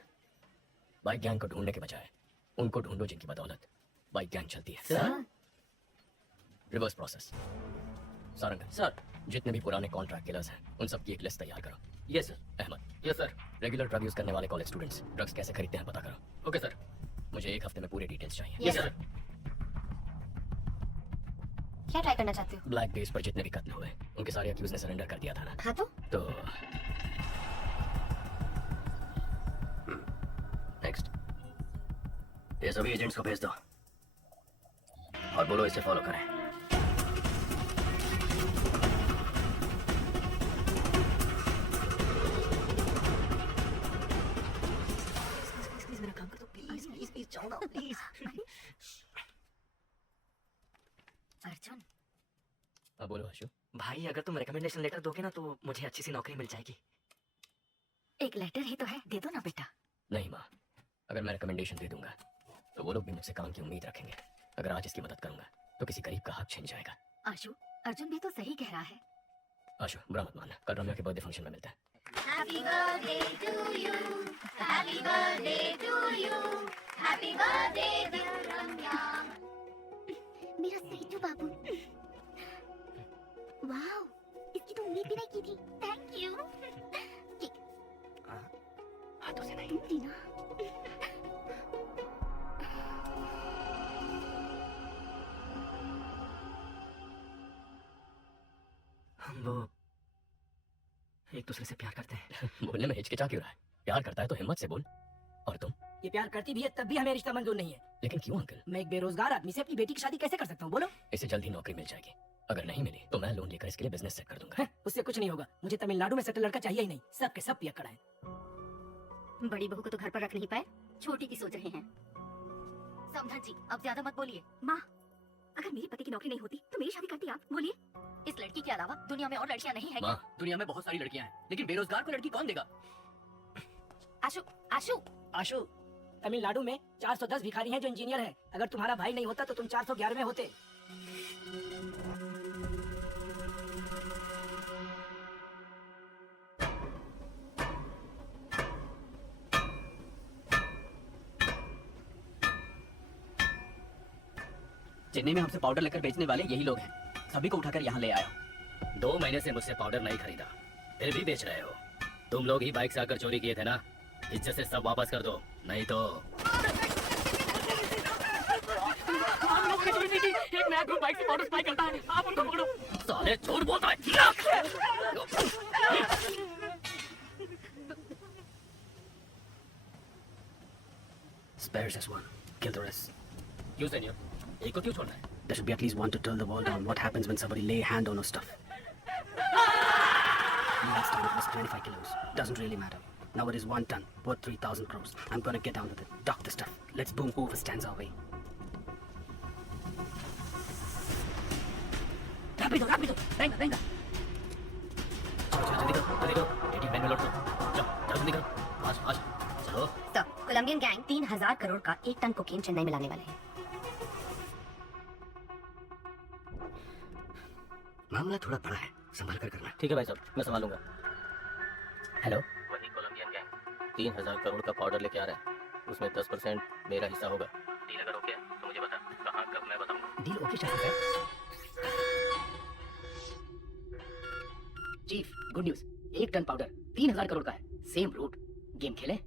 बाइक गैंग को ढूंढने के बजाय उनको ढूंढो जिनकी बदौलत बाइक गैंग चलती है। Sir reverse process. Sarang sir. जितने भी पुराने कॉन्ट्रैक्ट किलर्स हैं उन सब की एक लिस्ट तैयार करो। Yes sir. Ahmed, yes sir. Regular drug use करने वाले कॉलेज स्टूडेंट्स ड्रग्स कैसे खरीदते हैं पता करो। Okay sir. मुझे 1 हफ्ते में पूरे डिटेल्स चाहिए। Yes sir. क्या ट्राई करना चाहते हो? ब्लैक बेस पर जितने भी कत्ल हुए उनके सारे अक्यूज ने सरेंडर कर दिया था ना। हाँ तो नेक्स्ट। ये सभी एजेंट्स को भेज दो और बोलो इसे फॉलो करें। प्लीज मेरा काम कर दो, प्लीज प्लीज प्लीज जाओ ना प्लीज। अर्जुन अब बोलो आशु। भाई अगर तुम रिकमेंडेशन लेटर दोगे ना तो मुझे अच्छी सी नौकरी मिल जाएगी। एक लेटर ही तो है, दे दो ना बेटा। नहीं माँ, अगर मैं रिकमेंडेशन दे दूंगा तो वो लोग भी मुझसे काम की उम्मीद रखेंगे। अगर आज इसकी मदद करूंगा तो किसी गरीब का हक छिन जाएगा। आशु, अर्जुन भी तो सही कह रहा है। आशु, बुरा मत मानना, कल रम्या के बर्थडे फंक्शन में मिलता है। Happy birthday to you. Happy birthday to you. Happy birthday dear Ramya. मेरा सैजू बाबू। वाओ, इसकी तो उम्मीद भी नहीं की थी। Thank you. हाथों से नहीं। तुम थी ना। हम वो एक दूसरे से प्यार करते हैं। बोलने में हिचकिचा क्यों रहा है? प्यार करता है तो हिम्मत से बोल। और तुम? ये प्यार करती भी है तब भी हमें रिश्ता मंजूर नहीं है। लेकिन क्यों अंकल? मैं एक बेरोजगार आदमी से अपनी बेटी की शादी कैसे कर सकता हूँ बोलो? इसे जल्द ही नौकरी मिल जाएगी। अगर नहीं मिली तो मैं लोन लेकर इसके लिए बिजनेस सेट कर दूंगा। उससे कुछ नहीं होगा। मुझे तमिलनाडु में सेटल लड़का चाहिए ही नहीं। सब के सब पियक्कड़ है। बड़ी बहू को तो घर पर रख नहीं पाए, छोटी की सोच रहे हैं। समझा जी, अब ज्यादा मत बोलिए। माँ, अगर मेरे पति की नौकरी नहीं होती तो मेरी शादी करती आप? बोलिए। इस लड़की के अलावा दुनिया में और लड़कियां नहीं है क्या? माँ, दुनिया में बहुत सारी लड़कियां हैं, लेकिन बेरोजगार को लड़की कौन देगा? आशु, आशु, आशु, तमिलनाडु में 410 भिखारी हैं जो इंजीनियर हैं। अगर तुम्हारा भाई नहीं होता तो तुम 411वें होते। चेन्नई में हमसे पाउडर लेकर बेचने वाले यही लोग हैं। सभी को उठाकर यहाँ ले आया। 2 महीने से मुझसे पाउडर नहीं खरीदा। फिर भी बेच रहे हो। तुम लोग ही बाइक से आकर चोरी किए थे ना, इज्जत से सब वापस कर दो, नहीं तो एक नया ग्रुप बाइक से पाउडर सप्लाई करता है, आप उनको पकड़ो। साले झूठ बोलता है। Spare just one. Kill the rest. क्यों सैनिक, एक को क्यों छोड़ रहा है? There should be at least one to tell the world on what happens when somebody lay a hand on our stuff. Last time it was 25 kilos. Doesn't really matter. Now it is 1 ton, worth 3,000 crores. I'm gonna get down with it. Dock the stuff. Let's boom whoever stands our way. Rápido, rápido. Venga, venga. चलो चलो जल्दी करो, जल्दी करो। ATM bank में लौट दो। चलो चलो जल्दी करो, फास्ट फास्ट चलो। सर, कोलंबियन गैंग 3,000 करोड़ का 1 टन कोकेन चेन्नई में लाने वाले हैं। मामला थोड़ा बड़ा है, संभल कर करना। ठीक है भाई साहब, मैं संभालूंगा। हेलो, वही कोलंबियन गैंग 3,000 करोड़ का पाउडर लेके आ रहा है, उसमें 10% मेरा हिस्सा होगा। डील अगर ओके तो मुझे बता, कहाँ कब मैं बताऊंगा। डील ओके शायद है। Chief, good news, 1 ton powder 3,000 crore का है, सेम रूट। गेम खेलें?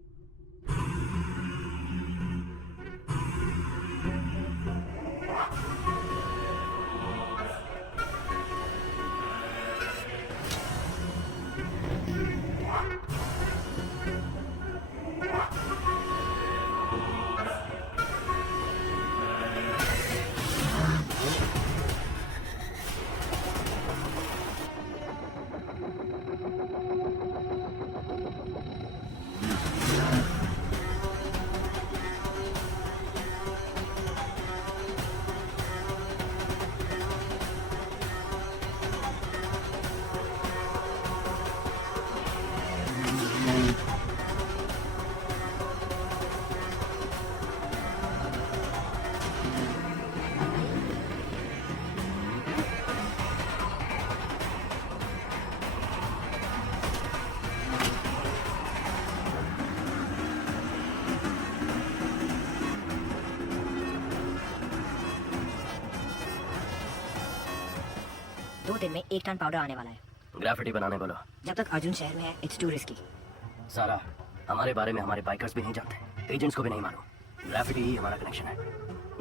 दो दिन में 1 टन पाउडर आने वाला है। ग्राफिटी बनाने बोलो। जब तक अर्जुन शहर में है, इट्स टू रिस्की। सारा, हमारे बारे में हमारे बाइकर्स भी नहीं जानते, एजेंट्स को भी नहीं मालूम। ग्राफिटी ही हमारा कनेक्शन है।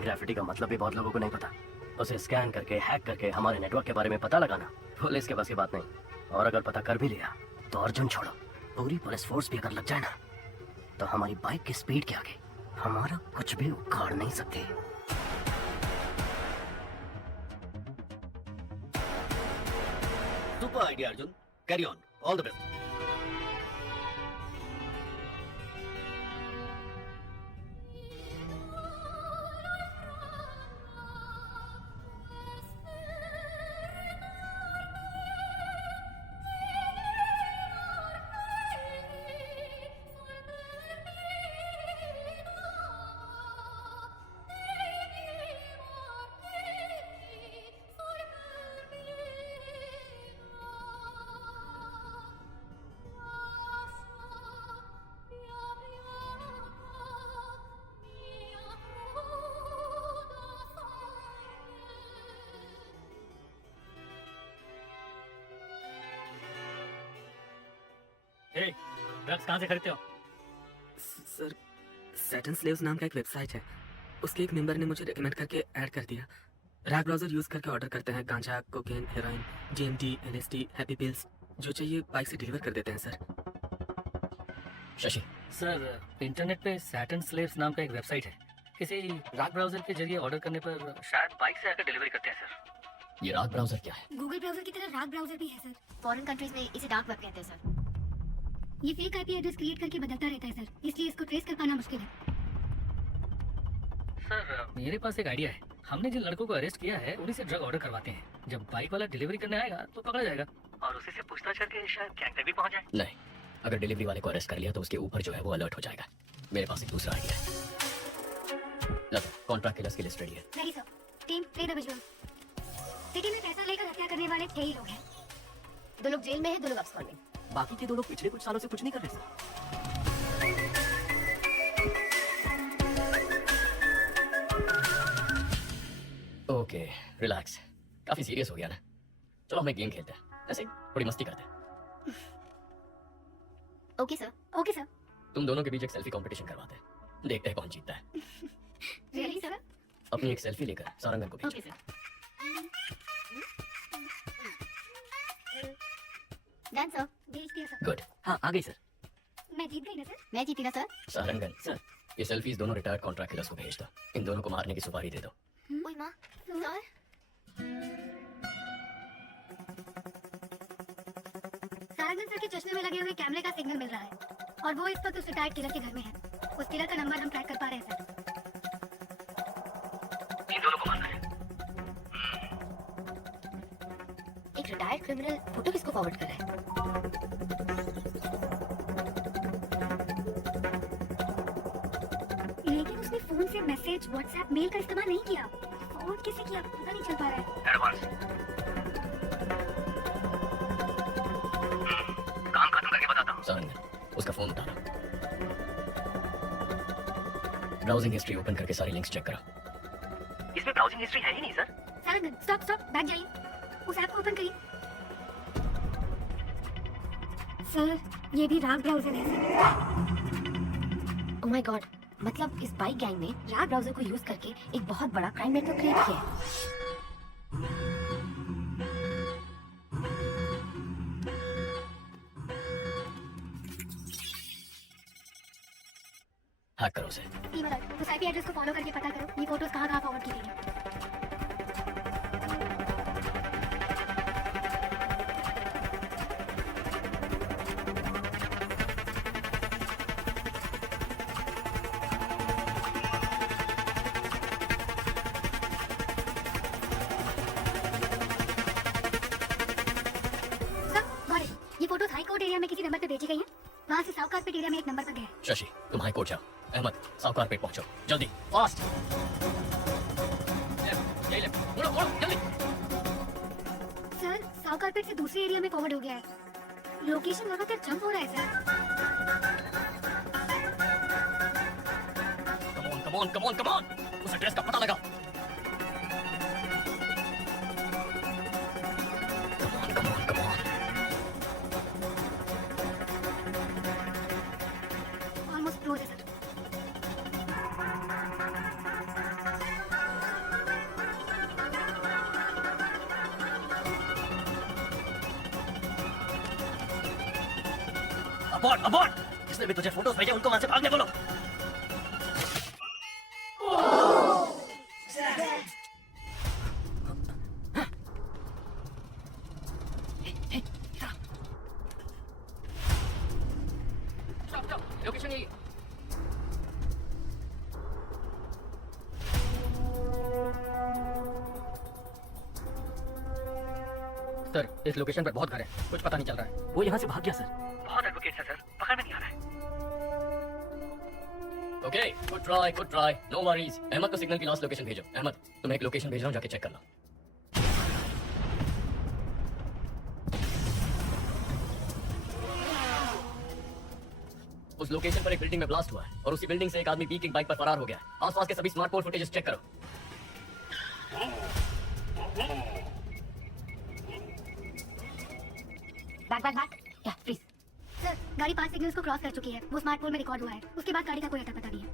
ग्राफिटी का मतलब भी बहुत लोगों को नहीं पता। उसे स्कैन करके, हैक करके हमारे नेटवर्क के बारे में पता लगाना पुलिस के बस की बात नहीं। और अगर पता कर भी लिया तो अर्जुन छोड़ो, पूरी पुलिस फोर्स भी अगर लग जाए ना, तो हमारी बाइक की स्पीड के आगे हमारा कुछ भी उखाड़ नहीं सकते। Super idea, Arjun. Carry on. All the best. Hey, drugs कहाँ से खरीदते हो? सर, सैटन स्लेव्स नाम का एक वेबसाइट है, उसके एक मेंबर ने मुझे रेकमेंड करके ऐड कर दिया। रैग ब्राउजर यूज करके ऑर्डर करते हैं, गांजा, cocaine, heroin, GMT, LSD, happy pills, जो चाहिए बाइक से डिलीवर कर देते हैं सर। शशि सर, इंटरनेट पे सैटन स्लेव्स नाम का एक वेबसाइट है, किसी राग ब्राउजर के जरिए ऑर्डर करने पर शायद बाइक से आकर डिलीवरी करते हैं सर। ये राग ब्राउजर क्या है? गूगल ब्राउजर की तरह राग ब्राउजर भी है सर। फॉरेन कंट्रीज में इसे डार्क वेब कहते हैं सर। ये फेक आईपी एड्रेस क्रिएट करके बदलता रहता है सर, इसलिए इसको ट्रेस कर पाना मुश्किल है। सर, मेरे पास एक आइडिया है। हमने जिन लड़कों को अरेस्ट किया है उन्हीं से ड्रग ऑर्डर करवाते हैं। जब बाइक वाला डिलीवरी करने आएगा तो पकड़ा जाएगा और उसी से पूछताछ करके शायद गैंग तक भी पहुंच जाए। नहीं, अगर डिलीवरी वाले को अरेस्ट कर लिया तो उसके ऊपर जो है वो अलर्ट हो जाएगा। मेरे पास एक दूसरा आइडिया है। लो, कॉन्ट्रैक्ट किलर्स की लिस्ट रेडी है। नहीं sir, team play the visual. City में पैसा लेकर हत्या करने वाले 6 ही लोग हैं। 2 लोग जेल में है, 2 लोग ऑक्सफोर्ड में। बाकी के 2 लोग पिछले कुछ सालों से कुछ नहीं कर रहे सर। Okay, relax. काफी सीरियस हो गया ना, चलो हम एक गेम खेलते हैं, ऐसे थोड़ी मस्ती करते हैं। Okay sir, okay sir. तुम दोनों के बीच एक सेल्फी कंपटीशन करवाते हैं, देखते हैं कौन जीतता है। Really sir? अपनी एक सेल्फी लेकर सारंगन को भेजो। Okay sir. डन सर, भेज दिया सर। गुड। हाँ आ गई सर। मैं जीत गई ना सर? मैं जीती ना सर? सारंगन सर। ये सेल्फीज दोनों रिटायर्ड कॉन्ट्रैक्ट किलर्स को भेज दो। इन दोनों को मारने की सुपारी दे दो। ओए माँ, सर? सारंगन सर के चश्मे में लगे हुए कैमरे का सिग्नल मिल रहा है और वो इस वक्त उस रिटायर्ड किलर के घर में है। उस किलर का नंबर हम ट्रैक कर पा रहे हैं सर। इन दोनों को मारना है। एक रिटायर्ड क्रिमिनल फोटो किसको फॉरवर्ड कर रहा है? लेकिन उसने फोन से मैसेज, व्हाट्सएप, मेल का इस्तेमाल नहीं किया। फॉरवर्ड कैसे किया पता नहीं चल पा रहा है। एडवांस। काम खत्म करके बताता हूँ। सारंगन, उसका फोन उठाना। ब्राउजिंग हिस्ट्री ओपन करके सारी लिंक्स चेक करो। इसमें ब्राउजिंग हिस्ट्री है ही नहीं सर। सारंगन, स्टॉप स्टॉप, बैठ जाइए। उस ऐप को ओपन करिए। सर, ये भी राग ब्राउजर है सर। ओह माय गॉड, मतलब इस बाइक गैंग ने राग ब्राउजर को यूज करके एक बहुत बड़ा क्राइम नेटवर्क क्रिएट किया है। हैक करो उसे। ये मतलब उस आईपी एड्रेस को फॉलो करके पता करो ये फोटोज कहाँ फॉरवर्ड की गई हैं। ये फोटोज हाई कोर्ट एरिया में किसी नंबर पे भेजी गई हैं। वहाँ से साउथ कारपेट एरिया में एक नंबर पर गया है। शशि, तुम हाई कोर्ट जाओ। अहमद, साउथ कारपेट पहुंचो, जल्दी, फास्ट। उड़ो, उड़ो, जल्दी। सर, साउथ कारपेट से दूसरे एरिया में फॉरवर्ड हो गया है। लोकेशन लगातार जंप हो रहा है sir. Come on, come on, come on. उस एड्रेस का पता लगाओ। ऑलमोस्ट क्लोज है सर। अबॉर्ड, अबॉर्ड। जिसने भी तुझे फोटोज भेजे उनको वहां से भागने बोलो। लोकेशन यही। सर, इस लोकेशन पर बहुत घर है, कुछ पता नहीं चल रहा है। वो यहाँ से भाग गया सर। बहुत एडवोकेट है सर, पकड़ में नहीं आ रहा है। Okay, good try, no worries. Ahmed को सिग्नल की लास्ट लोकेशन भेजो। अहमद, तुम्हें एक लोकेशन भेज रहा हूँ, जाके चेक करना। उस लोकेशन पर एक बिल्डिंग में ब्लास्ट हुआ है और उसी बिल्डिंग से एक आदमी पीक एक बाइक पर फरार हो गया है। आसपास के सभी स्मार्टफोन फुटेजेस चेक करो। बैक या प्लीज। सर, गाड़ी 5 सिग्नल्स को क्रॉस कर चुकी है। वो स्मार्टफोन में रिकॉर्ड हुआ है। उसके बाद गाड़ी का कोई अता पता नहीं है।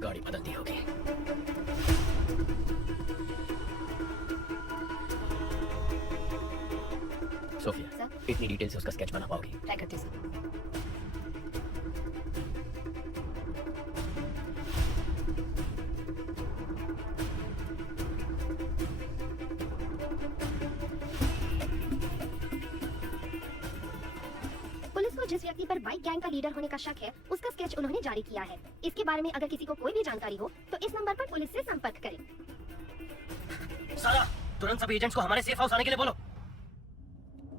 गाड़ी बदलती होगी। Sophia, sir? इतनी डिटेल से उसका स्केच बना पाओगी? ट्राई करते हैं सर। पुलिस को जिस व्यक्ति पर बाइक गैंग का लीडर होने का शक है, उसका स्केच उन्होंने जारी किया है। इसके बारे में अगर किसी को कोई भी जानकारी हो तो इस नंबर पर पुलिस से संपर्क करें। सारा, तुरंत सभी एजेंट्स को हमारे सेफ हाउस आने के लिए बोलो।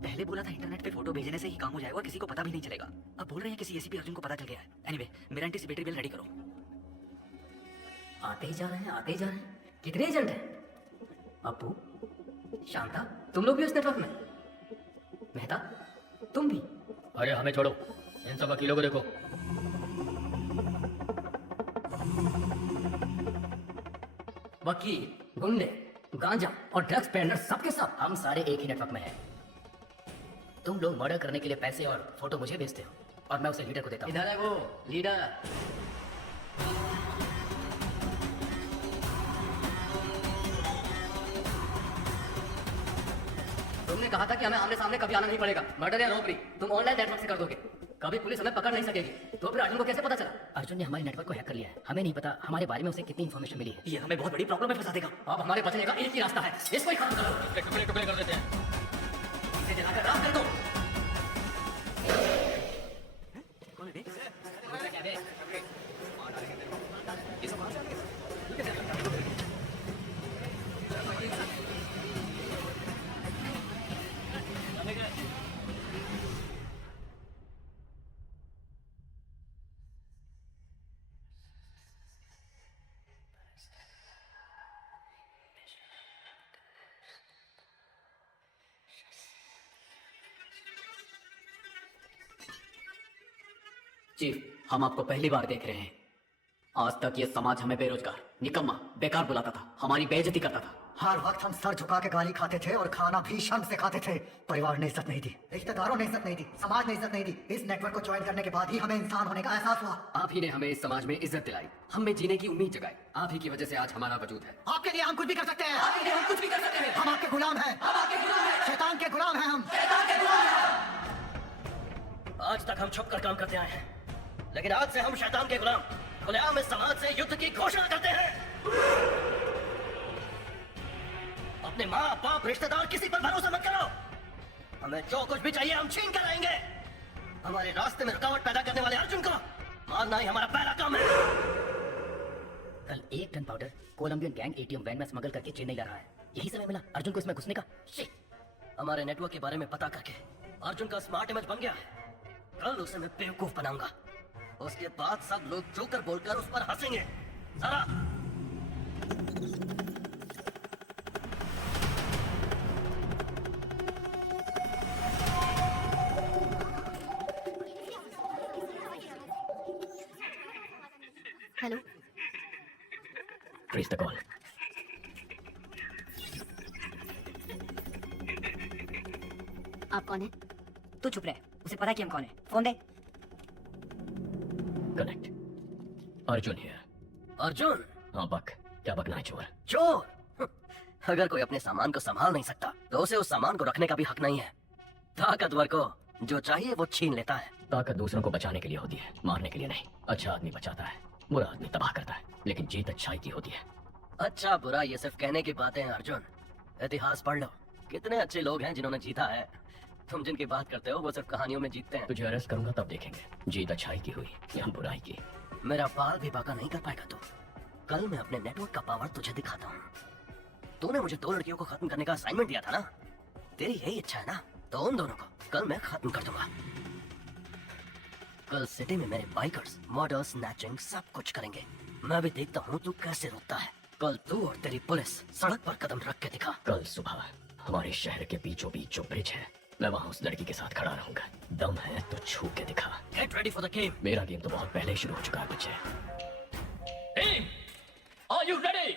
पहले बोला था इंटरनेट पे फोटो भेजने से ही काम हो जाएगा, किसी को पता भी नहीं चलेगा। अब बोल रहे हैं किसी एसीपी अर्जुन को पता चल गया है। एनीवे, मेरा एंटीसिपेटरी बिल रेडी करो। आते ही जा रहे हैं, आते ही जा रहे हैं। कितने एजेंट हैं? अप्पू, शांता, तुम लोग भी उस नेटवर्क में? मेहता, तुम भी? अरे हमें छोड़ो, इन सब वकीलों को देखो। वकील, गुंडे, गांजा और ड्रग्स पेडलर सबके सब हम सारे एक ही नेटवर्क में हैं। तुम लोग मर्डर करने के लिए पैसे और फोटो मुझे भेजते हो और मैं उसे लीडर को देता हूँ। इधर है वो लीडर। तुमने कहा था कि हमें आमने सामने कभी आना नहीं पड़ेगा। मर्डर या रॉबरी तुम ऑनलाइन नेटवर्क से कर दोगे, कभी पुलिस हमें पकड़ नहीं सकेगी। तो फिर अर्जुन को कैसे पता चला? अर्जुन ने हमारे नेटवर्क को हैक कर लिया है। हमें नहीं पता हमारे बारे में उसे कितनी इन्फॉर्मेशन मिली है। ये हमें बहुत बड़ी प्रॉब्लम में फंसा देगा। अब हमारे बचने का एक ही रास्ता है, इसको ही खत्म करो। टुकड़े टुकड़े कर देते हैं। इसे जलाकर राख कर दो। चीफ, हम आपको पहली बार देख रहे हैं। आज तक ये समाज हमें बेरोजगार, निकम्मा, बेकार बुलाता था, हमारी बेइज्जती करता था। हर वक्त हम सर झुका के गाली खाते थे और खाना भी शर्म से खाते थे। परिवार ने इज्जत नहीं दी, रिश्तेदारों ने इज्जत नहीं दी, समाज ने इज्जत नहीं दी। इस नेटवर्क को ज्वाइन करने के बाद ही हमें इंसान होने का एहसास हुआ। आप ही ने हमें इस समाज में इज्जत दिलाई, हमें जीने की उम्मीद जगाई। आप ही की वजह से आज हमारा वजूद है। आपके लिए हम कुछ भी कर सकते हैं। आपके लिए हम कुछ भी कर सकते हैं। हम आपके गुलाम हैं। हम आपके गुलाम हैं। शैतान के गुलाम हैं हम। शैतान के गुलाम हैं। आज तक हम छुप कर काम करते आए हैं, लेकिन आज से हम शैतान के गुलाम खुलेआम इस समाज से युद्ध की घोषणा करते हैं। अपने माँ बाप रिश्तेदार किसी पर भरोसा मत करो। हमें जो कुछ भी चाहिए हम छीन कर आएंगे। हमारे रास्ते में रुकावट पैदा करने वाले अर्जुन को मारना ही हमारा पहला काम है। कल 1 ton powder Colombian gang ATM van में स्मगल करके चेन्नई ला रहा है। यही समय मिला अर्जुन को इसमें घुसने का। हमारे नेटवर्क के बारे में पता करके अर्जुन का स्मार्ट इमेज बन गया है। कल उसे मैं बेवकूफ बनाऊंगा। उसके बाद सब लोग जोकर बोलकर उस पर हंसेंगे। जरा हेलो, ट्रेस द कॉल। आप कौन है? तू चुप रहे, उसे पता कि हम कौन है। Phone they. Connect. Arjun here. Arjun? हाँ बक, क्या बकना है चोर? चोर? अगर कोई अपने सामान को संभाल नहीं सकता तो उसे उस सामान को रखने का भी हक नहीं है। ताकतवर को जो चाहिए वो छीन लेता है। ताकत दूसरों को बचाने के लिए होती है, मारने के लिए नहीं। अच्छा आदमी बचाता है, बुरा आदमी तबाह करता है, लेकिन जीत अच्छाई की होती है। अच्छा बुरा ये सिर्फ कहने की बातें हैं अर्जुन। इतिहास पढ़ लो, कितने अच्छे लोग हैं जिन्होंने जीता है। तुम जिनकी बात करते हो वो सिर्फ कहानियों में जीतते हैं। तुझे अरेस्ट करूंगा तब देखेंगे जीत अच्छाई की हुई या बुराई की। मेरा बाल भी बाका नहीं कर पाएगा तू। कल मैं अपने नेटवर्क का पावर तुझे दिखाता हूँ। तूने मुझे 2 लड़कियों को खत्म करने का असाइनमेंट दिया था ना, तेरी यही इच्छा है ना, तो उन दोनों को कल मैं खत्म कर दूंगा। कल सिटी में मेरे बाइकर्स मर्डर, स्नैचिंग सब कुछ करेंगे। मैं भी देखता हूँ तू कैसे रुकता है। कल तू और तेरी पुलिस सड़क पर कदम रख के दिखा। कल सुबह हमारे शहर के बीचों बीच जो ब्रिज है, मैं वहाँ उस लड़की के साथ खड़ा रहूंगा। दम है तो छू के दिखा। Get ready for the game. मेरा गेम तो बहुत पहले ही शुरू हो चुका है बच्चे। Team, are you ready?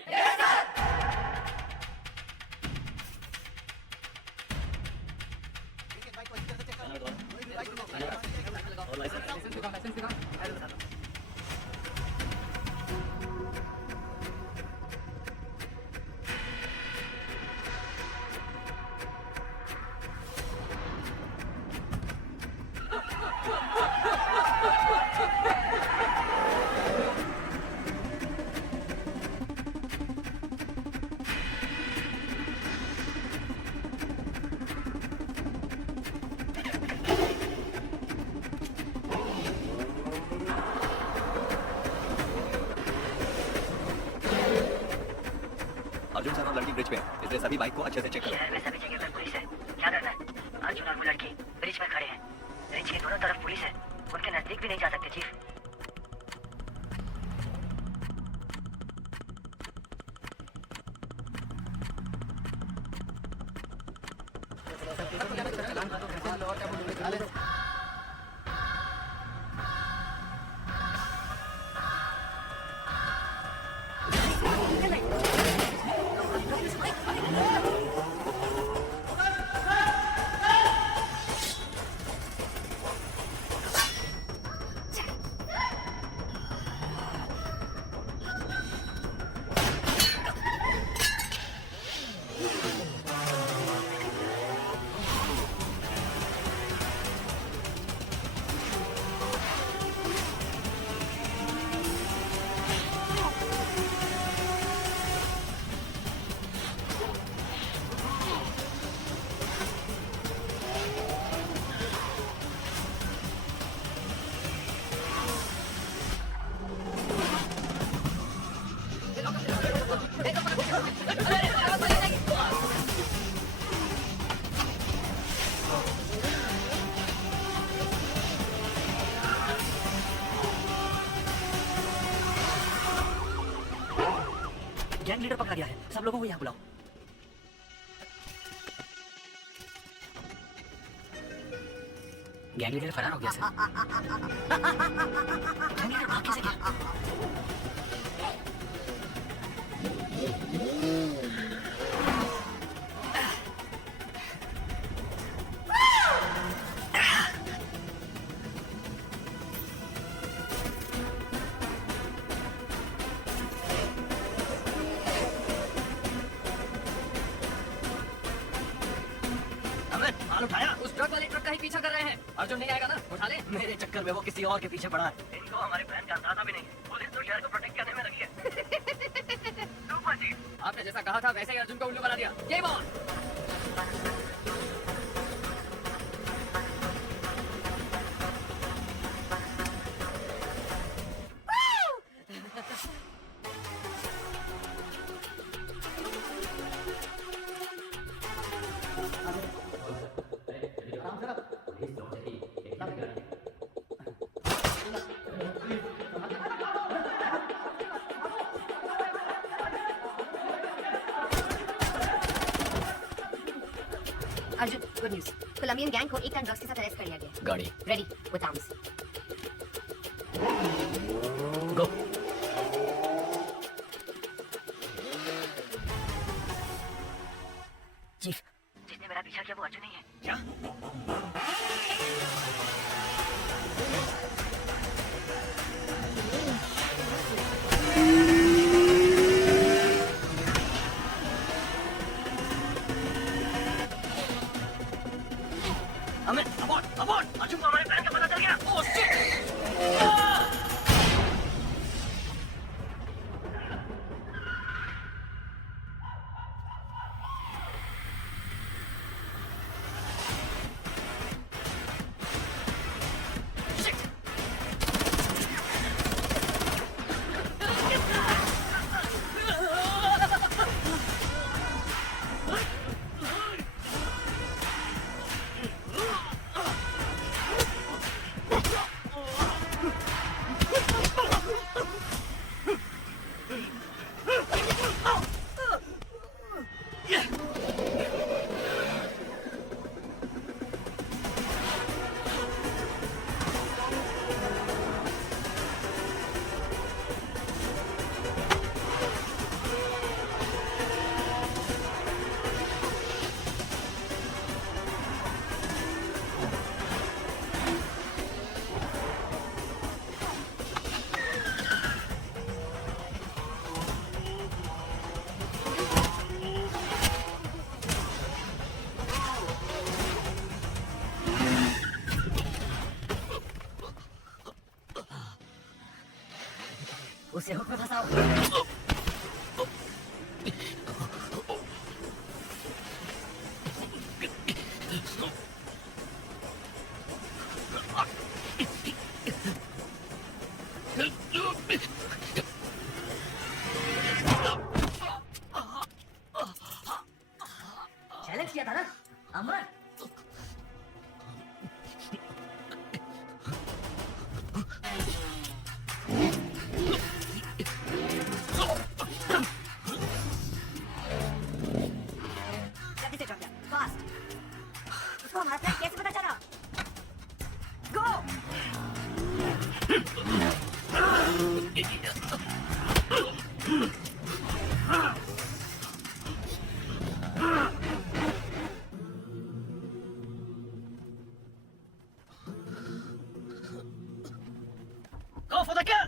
Arjun sir और लड़की ब्रिज पे, इसलिए सभी बाइक को अच्छे से चेक करो। शहर में सभी जगह पर पुलिस है, क्या करना है? अर्जुन और वो लड़की ब्रिज पर खड़े हैं। ब्रिज के दोनों तरफ पुलिस है, उनके नजदीक भी नहीं जा सकते चीफ। गैंग लीडर पकड़ा गया है, सब लोगों को यहाँ बुलाओ। गैंग लीडर फरार हो गया सर। गैंग लीडर भाग कैसे गया? उस ट्रक वाले ट्रक का ही पीछा कर रहे हैं। अर्जुन नहीं आएगा ना, उठा ले। मेरे चक्कर में वो किसी और के पीछे पड़ा है। इनको हमारे प्लान का अंदाजा भी नहीं है। पुलिस तो शहर को प्रोटेक्ट करने में लगी है। सुपर जी, आपने जैसा कहा था वैसे ही अर्जुन को उल्लू बना दिया। Game on. Arjun, good news. Colombian gang को 1 टन ड्रग्स के साथ अरेस्ट कर लिया गया। गाड़ी ready with arms. Go. Chief, जिसने मेरा पीछा किया वो अर्जुन नहीं है। क्या? अमित, अबॉर्ड, अबॉर्ड। अर्जुन को हमारे प्लान का पता चल गया। Oh shit. उसे हुक में फंसाओ। चैलेंज किया था ना, अमर। जल्दी से चढ़ जा, फास्ट। उसको हमारा प्लान कैसे पता चला? गो। Go for the kill.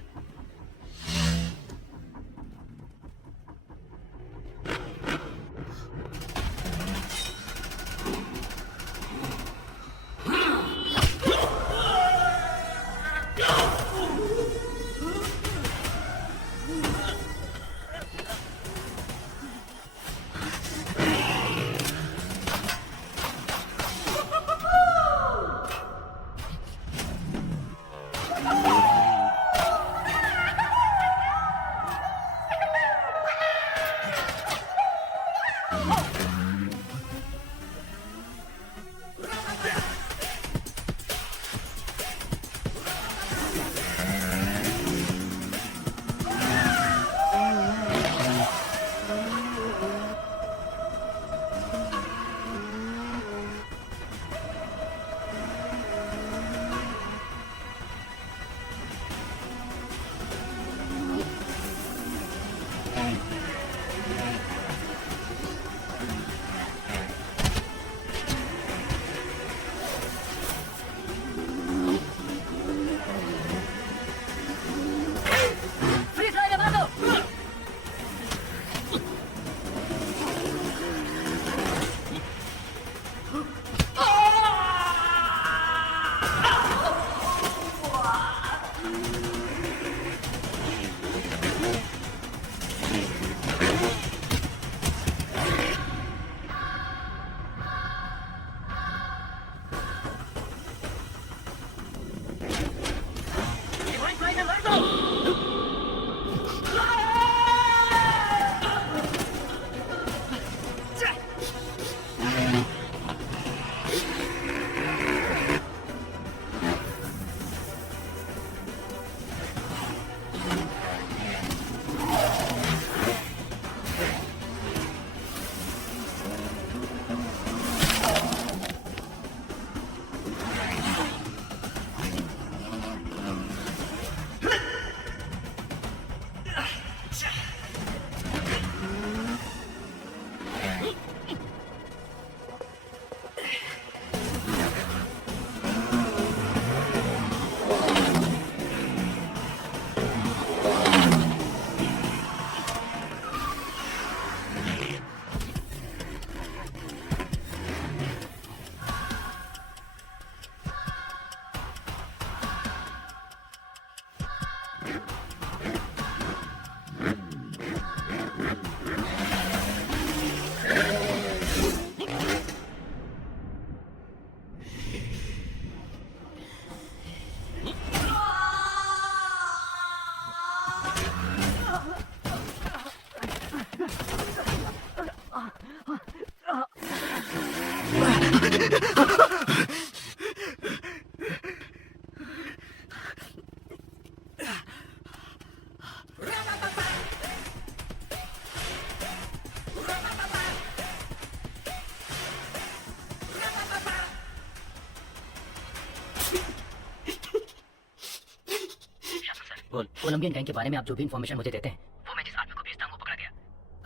बोल। कोलंबियन गैंग के बारे में आप जो भी इन्फॉर्मेशन मुझे देते हैं वो मैं जिस आदमी को भेजता हूँ वो पकड़ा गया।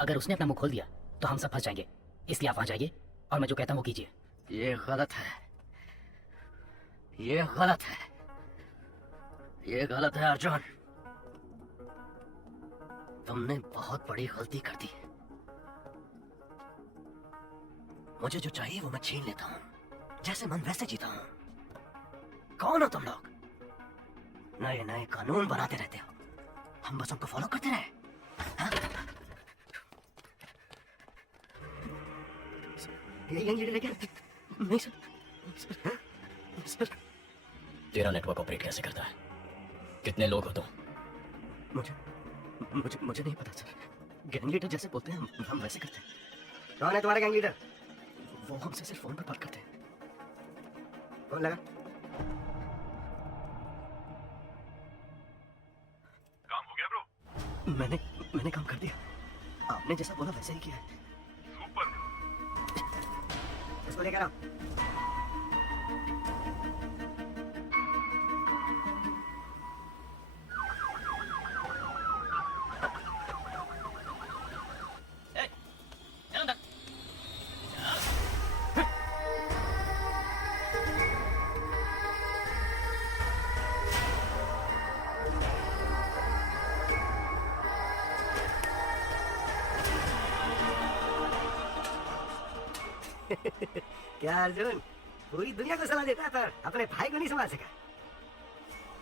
अगर उसने अपना मुंह खोल दिया तो हम सब फंस जाएंगे, इसलिए आप वहां जाइए और मैं जो कहता हूँ वो कीजिए। ये गलत है, ये गलत है, ये गलत है अर्जुन। तुमने बहुत बड़ी गलती कर दी। मुझे जो चाहिए वो मैं छीन लेता हूँ, जैसे मन वैसे जीता हूँ। कौन हो तुम लोग? नए नए कानून बनाते रहते हो, हम बस उनको फॉलो करते रहे। हाँ? ये लेके नहीं सर, सर तेरा नेटवर्क ऑपरेट कैसे करता है? कितने लोग हो तुम? मुझे नहीं पता सर। गैंग लीडर जैसे बोलते हैं हम वैसे करते हैं। कौन है तुम्हारा गैंग लीडर? वो हमसे सिर्फ फोन पर बात करते हैं। कौन लगा? काम हो गया ब्रो? मैंने काम कर दिया, आपने जैसा बोला वैसे ही किया है। सुपर। इसको लेकर आओ। क्या अर्जुन, पूरी दुनिया को सलाह देता है पर अपने भाई को नहीं संभाल सका।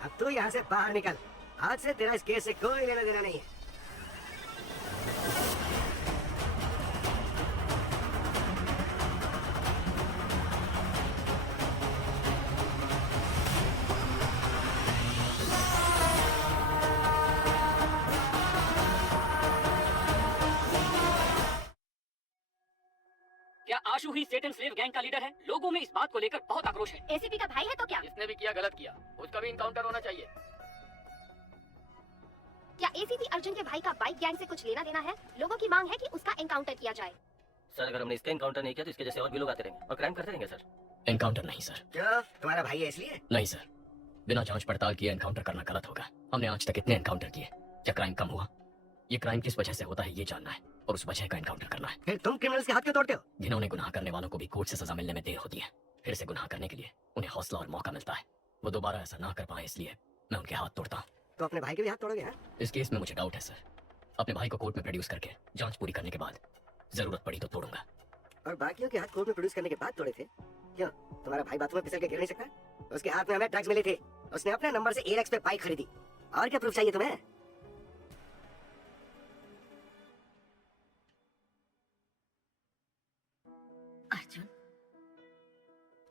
अब तू यहाँ से बाहर निकल, आज से तेरा इस केस से कोई लेना देना नहीं है। क्या आशु ही सेटन स्लेव गैंग का लीडर है? लोगों में इस बात को लेकर बहुत आक्रोश है। एसीपी का भाई है तो क्या? जिसने भी किया गलत किया, उसका भी इनकाउंटर होना चाहिए। क्या एसीपी अर्जुन के भाई का बाइक गैंग से कुछ लेना देना है? लोगों की मांग है कि उसका एनकाउंटर किया जाए। सर अगर हमने इसका एनकाउंटर नहीं किया तो इसके जैसे और भी लोग आते रहेंगे और क्राइम करते रहेंगे सर। एनकाउंटर नहीं सर। क्यों? तुम्हारा भाई है इसलिए? नहीं सर, बिना जांच पड़ताल किए एनकाउंटर करना गलत होगा। हमने आज तक इतने एनकाउंटर किए, क्या क्राइम कम हुआ? ये क्राइम किस वजह से होता है ये जानना है और उस वजह का एनकाउंटर करना है। फिर तुम क्रिमिनल्स के हाथ क्यों तोड़ते हो? जिन्होंने गुनाह करने वालों को भी कोर्ट से सजा मिलने में देर होती है, फिर से गुनाह करने के लिए उन्हें हौसला और मौका मिलता है। वो दोबारा ऐसा ना कर पाए इसलिए मैं उनके हाथ तोड़ता हूँ। तो अपने भाई के भी हाथ तोड़ोगे? हाँ? इस केस में मुझे डाउट है सर। अपने भाई को कोर्ट में प्रोड्यूस करके जांच पूरी करने के बाद जरूरत पड़ी तो तोड़ूंगा। और बाकियों के हाथ कोर्ट में प्रोड्यूस करने के बाद तोड़े थे? क्यों? तुम्हारा भाई बाथरूम में फिसल के गिर नहीं सकता? उसके हाथ में हमें ड्रग्स मिले थे, उसने अपने नंबर से एयरएक्स पे बाइक खरीदी। और क्या प्रूफ चाहिए तुम्हें? अर्जुन,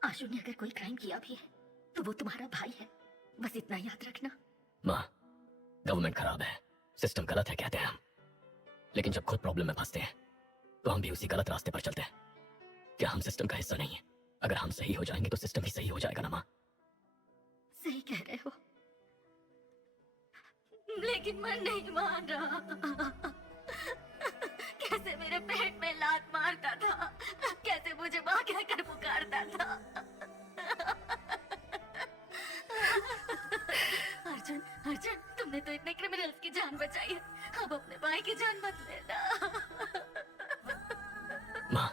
आशु ने अगर कोई क्राइम किया भी है तो वो तुम्हारा भाई है, बस इतना याद रखना। माँ, गवर्नमेंट खराब है, सिस्टम गलत है कहते हैं हम, लेकिन जब खुद प्रॉब्लम में फंसते हैं तो हम भी उसी गलत रास्ते पर चलते हैं। क्या हम सिस्टम का हिस्सा नहीं है? अगर हम सही हो जाएंगे तो सिस्टम भी सही हो जाएगा ना माँ। सही कह रहे हो, लेकिन मैं नहीं मान रहा। कैसे मेरे पेट में लात मारता था, कैसे मुझे माँ कहकर पुकारता था। अर्जुन, अर्जुन, तुमने तो इतने क्रिमिनल्स की जान बचाई है, अब अपने भाई की जान मत लेना। माँ,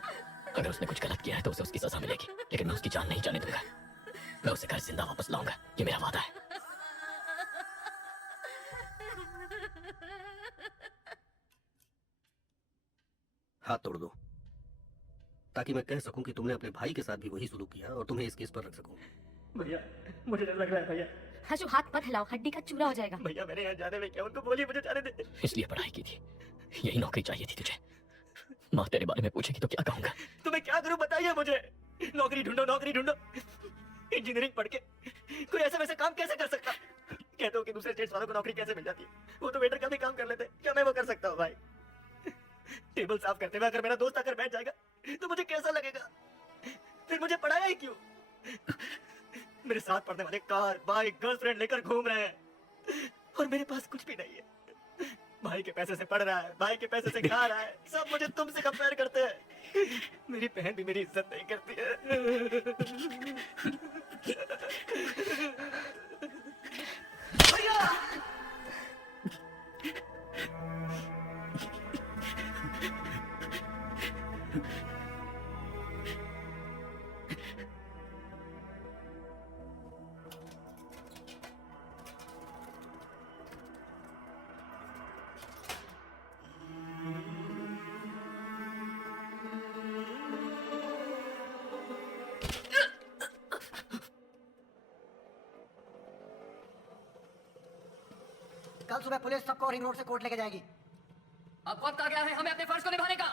अगर उसने कुछ गलत किया है तो उसे उसकी सजा मिलेगी, लेकिन मैं उसकी जान नहीं जाने दूंगा। मैं उसे घर जिंदा वापस लाऊंगा, ये मेरा वादा है। हाथ तोड़ दो, ताकि मैं कह सकूं कि तुमने अपने भाई के साथ भी वही सुलूक किया और तुम्हें इस केस पर रख सकूं। भैया मुझे डर लग रहा है भैया। हजू हाथ मत हिलाओ, हड्डी का चूरा हो जाएगा। भैया मेरे यहाँ जाने में क्या, उनको बोलिए मुझे जाने दे। इसलिए पढ़ाई की थी, यही नौकरी चाहिए थी तुझे। माँ तेरे बारे में पूछेगी तो क्या कहूंगा? तो मैं क्या करूं बताइए मुझे। नौकरी ढूंढो, नौकरी ढूंढो। इंजीनियरिंग पढ़ के कोई ऐसा वैसा काम कैसे कर सकता? कहते हो कि दूसरे स्टेट्स वालों को नौकरी कैसे मिल जाती है, वो तो वेटर का भी काम कर लेते, क्या मैं वो कर सकता हूँ भाई? टेबल साफ करते हुए अगर मेरा दोस्त आकर बैठ जाएगा तो मुझे कैसा लगेगा? फिर मुझे पढ़ाया ही क्यों? मेरे साथ पढ़ने वाले कार, बाइक, गर्लफ्रेंड लेकर घूम रहे हैं और मेरे पास कुछ भी नहीं है। भाई के पैसे से पढ़ रहा है, भाई के पैसे से खा रहा है, सब मुझे तुमसे कंपेयर करते हैं। मेरी बहन भी मेरी इज्जत नहीं करती है। भैया कल सुबह पुलिस सबको रिंग रोड से कोर्ट लेके जाएगी। अब वक्त आ गया है हमें अपने फर्ज को निभाने का।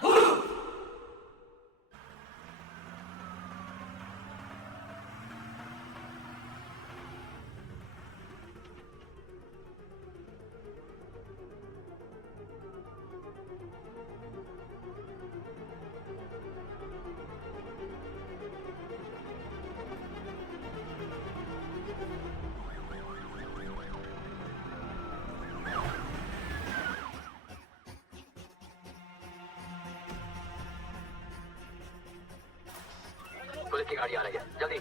पुलिस की गाड़ी आ रही है, जल्दी।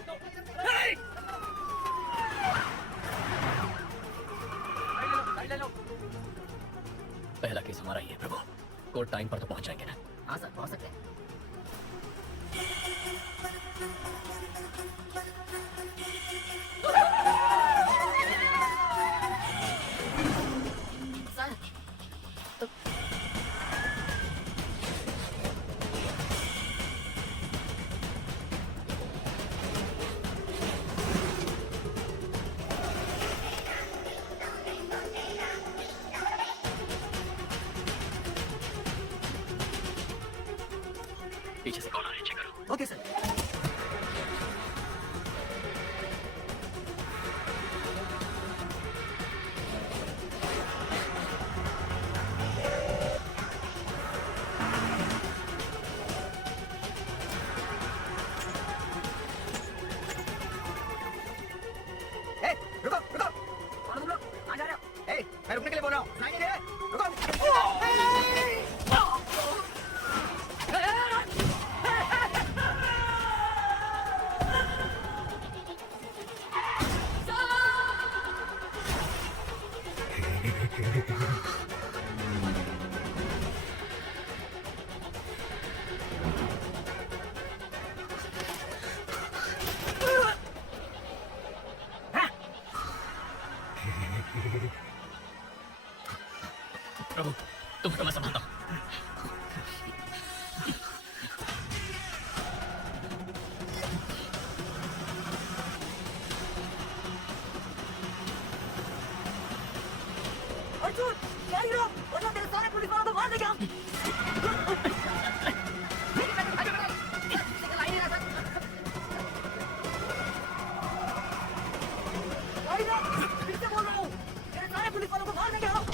पहला केस हमारा ही है प्रभु। कोर्ट टाइम पर तो पहुंच जाएंगे ना? हाँ सर, पहुंच सकते हैं। पीछे से कौन आ रहा है, चेक करो। Okay sir. रुको रुको, कौन तुम लोग? कहाँ जा रहे हो? मैं रुकने के लिए बोल रहा हूँ, सुनाई नहीं दे रहा है? रुको। प्रभु तुम तो मैं संभालता हूँ। अर्जुन, गाड़ी रोक, वरना तेरे सारे पुलिस वालों को मार देंगे हम। गाड़ी रोक, फिर से बोल रहा हूँ, तेरे सारे पुलिस वालों को मार देंगे हम।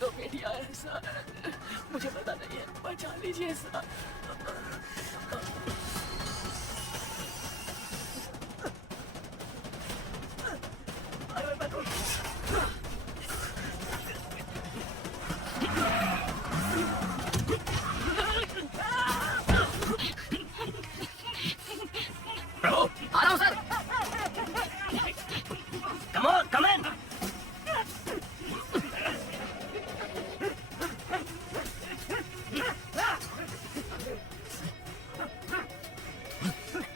दो बेटियां हैं सर, मुझे पता नहीं है, बचा लीजिए सर। प्रभु आ रहा हूँ सर। कम ऑन कम इन।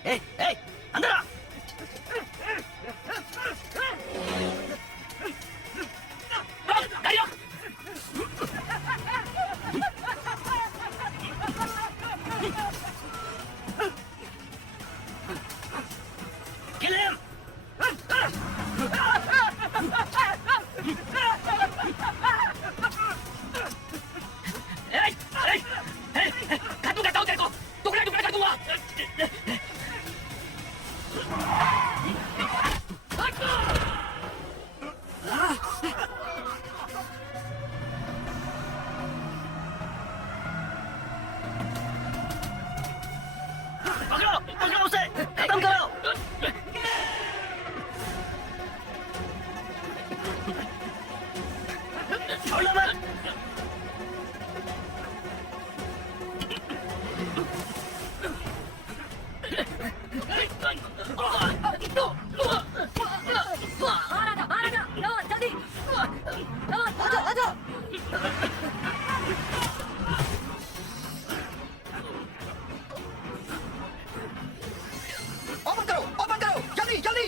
ए अंदर आ। Kill him! कर दूंगा तेरे को, टुकड़े टुकड़े कर दूंगा। पकड़ो उसे, खत्म करो। छोड़ना मत। ओपन करो, जल्दी जल्दी।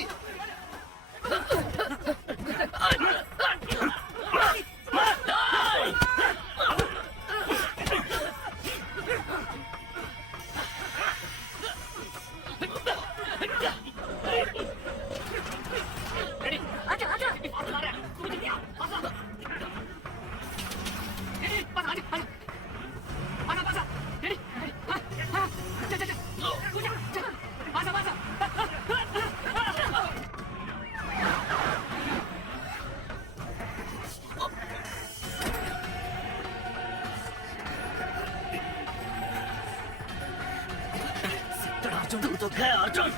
तू तो गया अर्जुन।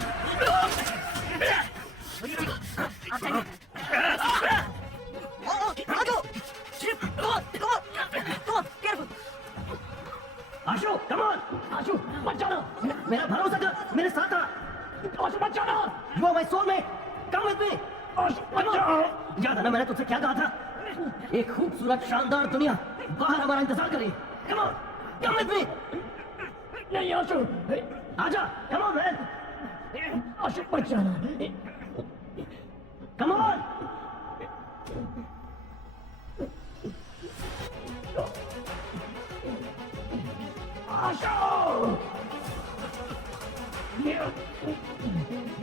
आशु कम ऑन। आशु मत जाना, मेरा भरोसा कर, मेरे साथ आ। आशु मत जाना, you are my soulmate, come with me. Ashu मत जाओ। याद है ना मैंने तुझसे क्या कहा था? एक खूबसूरत शानदार दुनिया बाहर हमारा इंतजार कर रही है। Come on, come with me. नहीं आशु, आजा, कम ऑन मैन। आशु मत जाना, come on. Asho!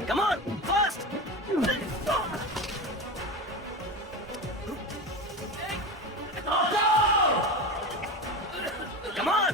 Come on, fast! Come on!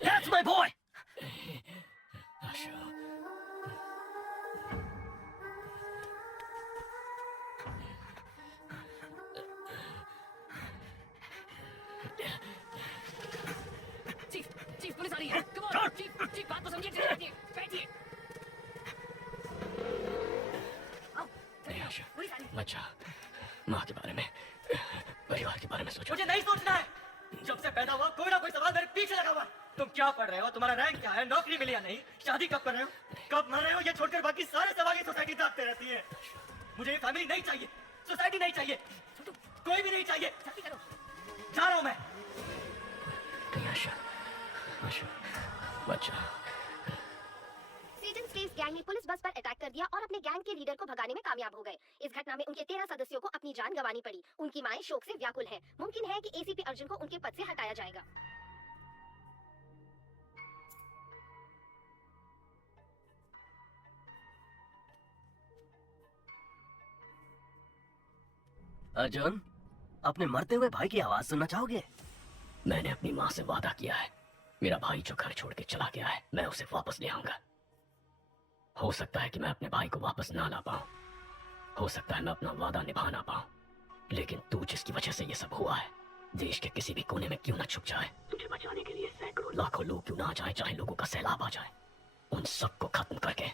That's my boy! Chief police आ रही है। कम ऑन चीफ बात तो समझिए। बैठिए बैठिए। मत जा, माँ के बारे में, परिवार के बारे में सोचो। मुझे नहीं सोचना है। पैदा हुआ कोई ना कोई सवाल मेरे पीछे लगा हुआ है। तुम क्या पढ़ रहे हो, तुम्हारा रैंक क्या है, नौकरी मिली या नहीं, शादी कब कर रहे हो, कब मर रहे हो, ये छोड़कर बाकी सारे सवाल ये सोसाइटी दागते रहती है। मुझे ये फैमिली नहीं चाहिए, सोसाइटी नहीं चाहिए, कोई भी नहीं चाहिए। जा रहा हूं मैं। बच्चा सीजन स्लेव्स गैंग ने पुलिस बस पर अटैक कर दिया और अपने गैंग के लीडर को भगाने में कामयाब हो गए। इस घटना में उनके 13 सदस्यों को अपनी जान गंवानी पड़ी। उनकी माएं शोक से व्याकुल हैं। मुमकिन है कि एसीपी अर्जुन को उनके पद से हटाया जाएगा। अर्जुन, अपने मरते हुए भाई की आवाज सुनना चाहोगे? मैंने अपनी माँ से वादा किया है, मेरा भाई जो घर छोड़ के चला गया है मैं उसे वापस ले आऊंगा। हो सकता है कि मैं अपने भाई को वापस ना ला पाऊं, हो सकता है मैं अपना वादा निभा ना पाऊं, लेकिन तू जिसकी वजह से ये सब हुआ है, देश के किसी भी कोने में क्यों ना छुप जाए, तुझे बचाने के लिए सैकड़ों लाखों लोग क्यों ना आ जाए, चाहे लोगों का सैलाब आ जाए, उन सबको खत्म करके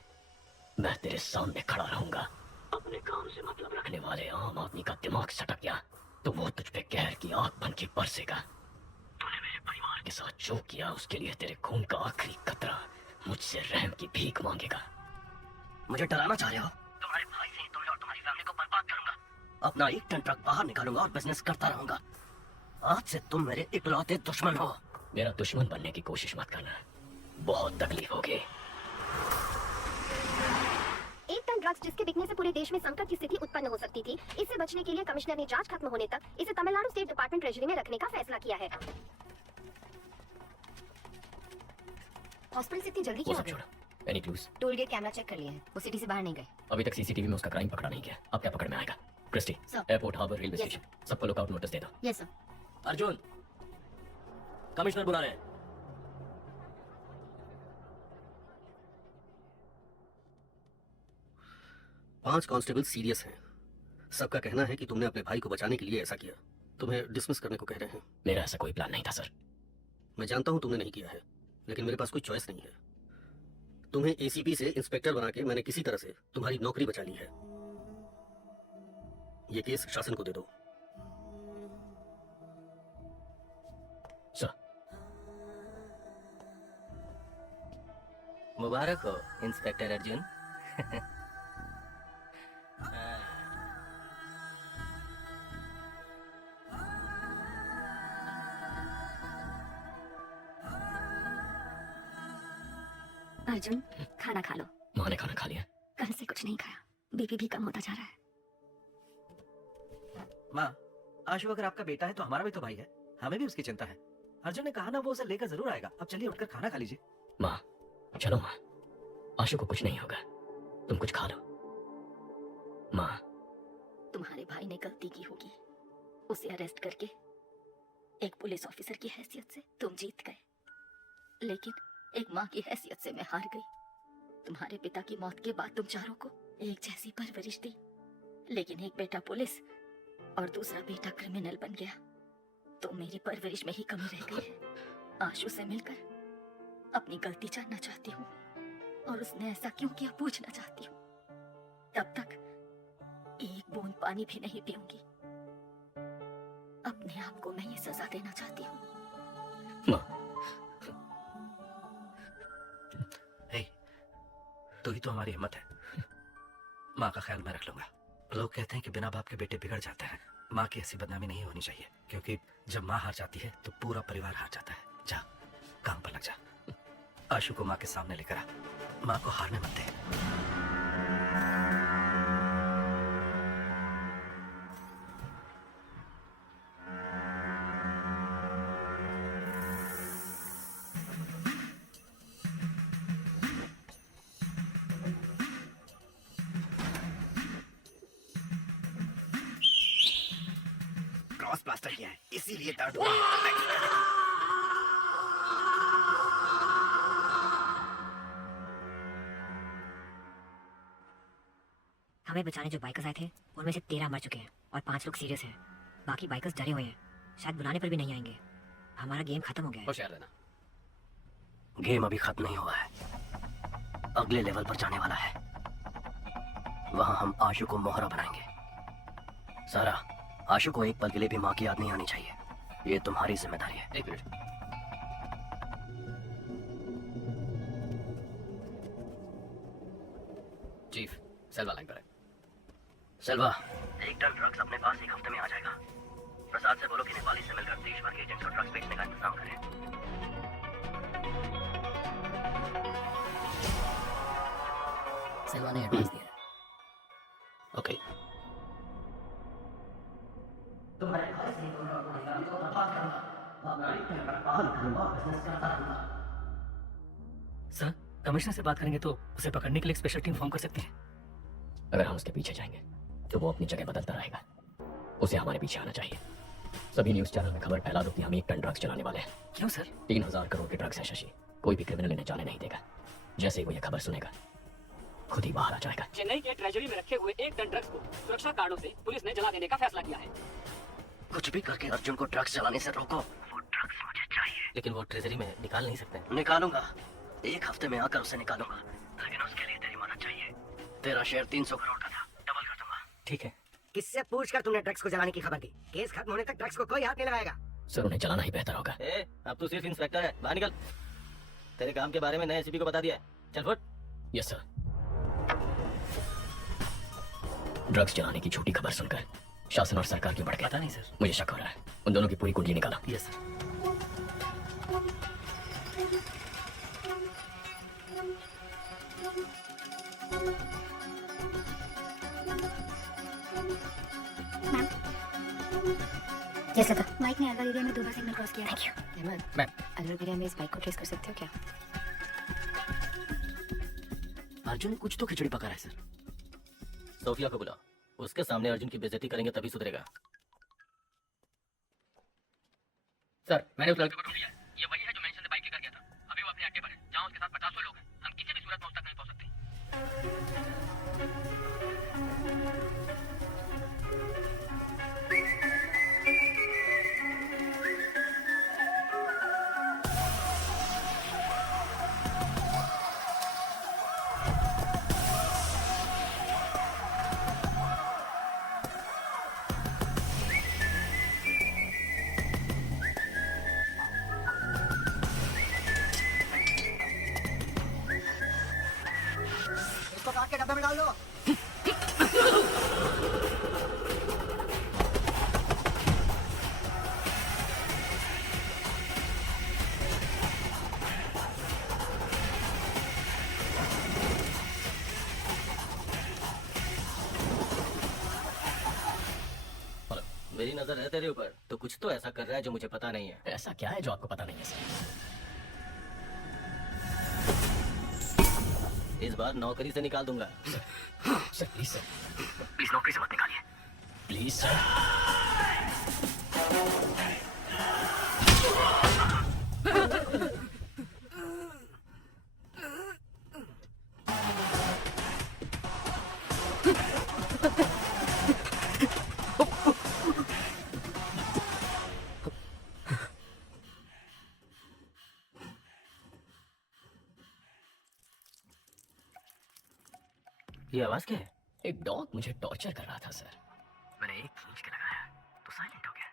मैं तेरे सामने खड़ा रहूंगा। अपने काम से मतलब रखने वाले आम आदमी का दिमाग सटक गया तो वो तुझ पे कहर की आग बन के बरसेगा। तूने मेरे परिवार के साथ जो किया उसके लिए तेरे खून का आखिरी कतरा मुझसे रहम की भीख मांगेगा। मुझे डराना चाह रहे हो? तुम्हारे भाई से तुम्हें और तुम्हारी फैमिली को बर्बाद करूंगा। अपना 1 टन ट्रक बाहर निकालूंगा और बिजनेस करता रहूंगा। आज से तुम मेरे इकलौते दुश्मन हो। मेरा दुश्मन बनने की कोशिश मत करना, बहुत तकलीफ होगी। 1 टन ड्रग्स जिसके बिकने से पूरे देश में संकट की स्थिति उत्पन्न हो सकती थी। इससे बचने के लिए कमिश्नर ने जांच खत्म होने तक इसे तमिलनाडु स्टेट डिपार्टमेंट ट्रेजरी में रखने का फैसला किया है। हॉस्पिटल से इतनी जल्दी क्यों आ गए? Any clues? Toll gate camera check कर लिए हैं, वो सिटी से बाहर नहीं गए। अभी तक सीसीटीवी में उसका क्राइम पकड़ा नहीं गया, अब क्या पकड़ में आएगा? Christy, airport, harbour, railway station, सबको लुकआउट नोटिस दे दो। Yes sir. अर्जुन, कमिश्नर बुला रहे हैं। पांच कांस्टेबल सीरियस हैं। सबका कहना है कि तुमने अपने भाई को बचाने के लिए ऐसा किया। तुम्हें डिसमिस करने को कह रहे हैं। मेरा ऐसा कोई प्लान नहीं था सर। मैं जानता हूं तुमने नहीं किया है, लेकिन मेरे पास कोई चॉइस नहीं है। तुम्हें एसीपी से इंस्पेक्टर बना के मैंने किसी तरह से तुम्हारी नौकरी बचा ली है। ये केस शासन को दे दो। सर। मुबारक हो इंस्पेक्टर अर्जुन। अर्जुन, खाना खा लो। माँ ने खाना खा लिया? कल से कुछ नहीं खाया, बीपी भी कम होता जा रहा है। माँ, आशु अगर आपका बेटा है तो हमारा भी तो भाई है, हमें भी उसकी चिंता है। अर्जुन ने कहा ना वो उसे लेकर जरूर आएगा। अब चलिए उठकर खाना खा लीजिए। माँ, चलो माँ, आशु को कुछ नहीं होगा, तुम कुछ खा लो। माँ, तुम्हारे भाई ने गलती की होगी, उसे अरेस्ट करके एक पुलिस ऑफिसर की हैसियत से तुम जीत गए, लेकिन एक माँ की हैसियत से मैं हार गई। तुम्हारे पिता की मौत के बाद तुम चारों को एक जैसी परवरिश दी, लेकिन एक बेटा पुलिस और दूसरा बेटा क्रिमिनल बन गया, तो मेरी परवरिश में ही कमी रह गई है। आशु से मिलकर अपनी गलती जानना चाहती हूँ और उसने ऐसा क्यों किया पूछना चाहती हूँ। तब तक एक बूंद पानी भी नहीं पीऊंगी। अपने आप को मैं ये सजा देना चाहती हूँ। तो ही तो हमारी हिम्मत है। माँ का ख्याल मैं रख लूंगा। लोग कहते हैं कि बिना बाप के बेटे बिगड़ जाते हैं। माँ की ऐसी बदनामी नहीं होनी चाहिए, क्योंकि जब माँ हार जाती है तो पूरा परिवार हार जाता है। जा, काम पर लग जा। आशु को माँ के सामने लेकर आ। माँ को हारने मत दे। क्रॉस प्लास्टर किया है, इसीलिए दर्द हो रहा है। हमें बचाने जो बाइकर्स आए थे उनमें से 13 मर चुके हैं और 5 लोग सीरियस हैं। बाकी बाइकर्स डरे हुए हैं, शायद बुलाने पर भी नहीं आएंगे। हमारा गेम खत्म हो गया है। होशियार रहना। गेम अभी खत्म नहीं हुआ है, अगले लेवल पर जाने वाला है। वहां हम आशु को मोहरा बनाएंगे। सारा, आशु को एक पल के लिए भी माँ की याद नहीं आनी चाहिए। ये तुम्हारी जिम्मेदारी है। एक मिनट। चीफ, सेल्वा लाइन पर है। सेल्वा, एक टन ड्रग्स अपने पास 1 हफ्ते में आ जाएगा। प्रसाद से बोलो कि नेपाली से मिलकर देश भर के एजेंट्स को ड्रग्स बेचने का इंतजाम करें। सेल्वा ने एडवाइस दिया है। ओके। सर, कमिश्नर से बात करेंगे तो उसे पकड़ने के लिए एक स्पेशल टीम फॉर्म कर सकते हैं। अगर हम उसके पीछे जाएंगे तो वो अपनी जगह बदलता रहेगा। उसे हमारे पीछे आना चाहिए। सभी न्यूज चैनल में खबर फैला दो कि हम 1 टन ड्रग्स चलाने वाले हैं। क्यों सर? 3000 करोड़ के ड्रग्स है शशि। कोई भी क्रिमिनल इन्हें जाने नहीं देगा। जैसे ही वो ये खबर सुनेगा खुद ही बाहर आ जाएगा। चेन्नई के ट्रेजरी में रखे हुए 1 टन ड्रग्स को सुरक्षा कारणों से पुलिस ने जला देने का फैसला किया है। कुछ भी करके अर्जुन को ड्रग्स चलाने से रोको। वो ड्रग्स मुझे चाहिए। लेकिन वो ट्रेजरी में निकाल नहीं सकते। निकालूंगा। 1 हफ्ते में आकर उसे निकालूंगा। लेकिन उसके लिए तेरी मदद चाहिए। तेरा शेयर 300 करोड़ का था, डबल कर दूंगा। ठीक है। किससे पूछकर तुमने ड्रग्स को जलाने की खबर दी? केस खत्म होने तक ड्रग्स को कोई हाथ नहीं लगाएगा। सर, उन्हें जलाना ही बेहतर होगा। अब तू सिर्फ इंस्पेक्टर है, बाहर निकल। तेरे काम के बारे में नए एसीपी को बता दिया है। चल फुट। Yes sir. ड्रग्स चलाने की झूठी खबर सुनकर शासन और सरकार की बढ़ गई। पता नहीं सर। मुझे शक हो रहा है। उन दोनों की पूरी कुंडली निकाला। Yes sir. यस लता। माइक ने अलवर एरिया में 2 बार सिग्नल क्रॉस किया। Thank you. Ma'am. Alwar area में इस बाइक को ट्रेस कर सकते हो क्या? अर्जुन कुछ तो खिचड़ी पका रहा है सर। सोफिया को बुलाओ। उसके सामने अर्जुन की बेइज्जती करेंगे तभी सुधरेगा। सर, मैंने उस लड़के को ढूंढ लिया। ये वही है जो मेंशन से बाइक लेकर गया था। अभी वो अपने अड्डे पर है, जहां उसके साथ 50 लोग हैं। हम किसी भी सूरत में उस तक नहीं पहुंच सकते। इसको काट के डब्बे में डाल दो। मेरी नजर है तेरे ऊपर। तो कुछ तो ऐसा कर रहा है जो मुझे पता नहीं है। ऐसा क्या है जो आपको पता नहीं है सर? इस बार नौकरी से निकाल दूंगा। सर प्लीज सर, प्लीज नौकरी से मत निकालिए प्लीज सर। ये आवाज क्या है? एक डॉग मुझे टॉर्चर कर रहा था सर। मैंने एक खींच के लगाया तो साइलेंट हो गया।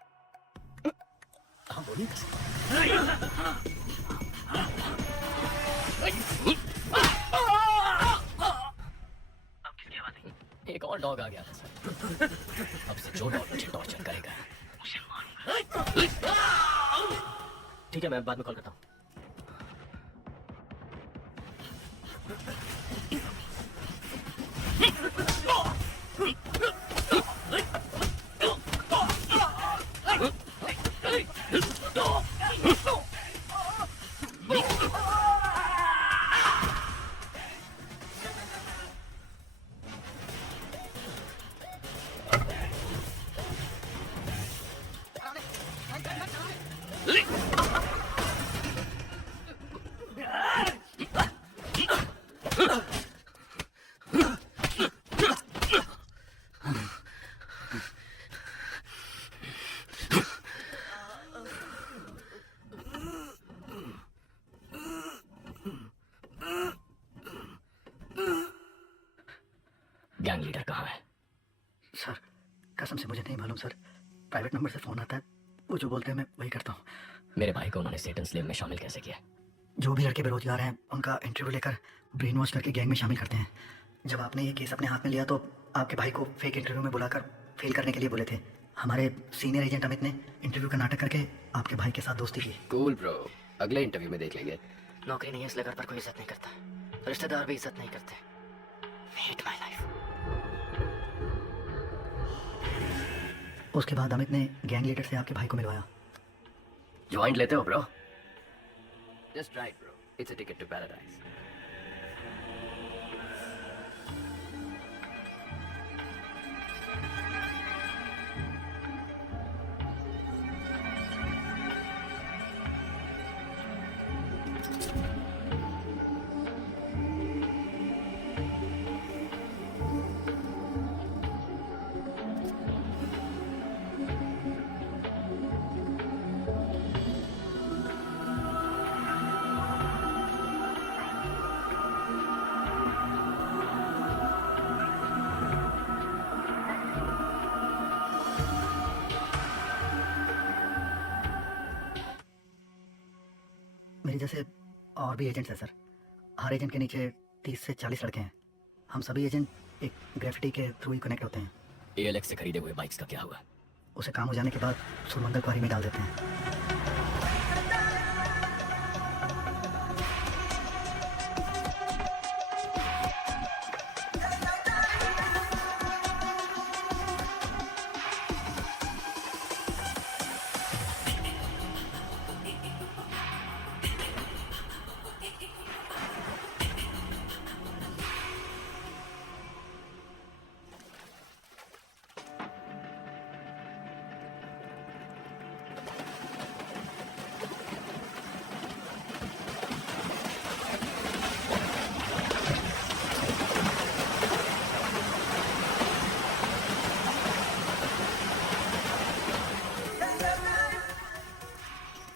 हाँ बोलिए अब किसकी आवाज आई? एक और डॉग आ गया था सर। अब से जो डॉग मुझे टॉर्चर करेगा उसे मारूंगा। ठीक है, मैं बाद में कॉल करता हूँ। गैंग लीडर कहाँ है? सर कसम से मुझे नहीं मालूम सर। प्राइवेट नंबर से फोन आता है, वो जो बोलते हैं मैं वही करता हूँ। मेरे भाई को उन्होंने सेटन स्लेव में शामिल कैसे किया? जो भी लड़के बेरोजगार हैं उनका इंटरव्यू लेकर ब्रेन वॉश करके गैंग में शामिल करते हैं। जब आपने ये केस अपने हाथ में लिया तो आपके भाई को फेक इंटरव्यू में बुलाकर फेल करने के लिए बोले थे। हमारे सीनियर एजेंट अमित ने इंटरव्यू का नाटक करके आपके भाई के साथ दोस्ती की। कूल ब्रो, अगले इंटरव्यू में देख लेंगे। नौकरी नहीं है इसलिए घर पर कोई इज्जत नहीं करता, रिश्तेदार भी इज्जत नहीं करते। Hate my life. उसके बाद अमित ने गैंग लीडर से आपके भाई को मिलवाया। ज्वाइंट लेते हो bro? Just right bro, it's a ticket to paradise. मेरे जैसे और भी एजेंट्स हैं सर। हर एजेंट के नीचे 30 से 40 लड़के हैं। हम सभी एजेंट एक ग्रेफिटी के थ्रू ही कनेक्ट होते हैं। ALX से खरीदे हुए बाइक्स का क्या हुआ? उसे काम हो जाने के बाद सुरमंगल क्वारी में डाल देते हैं।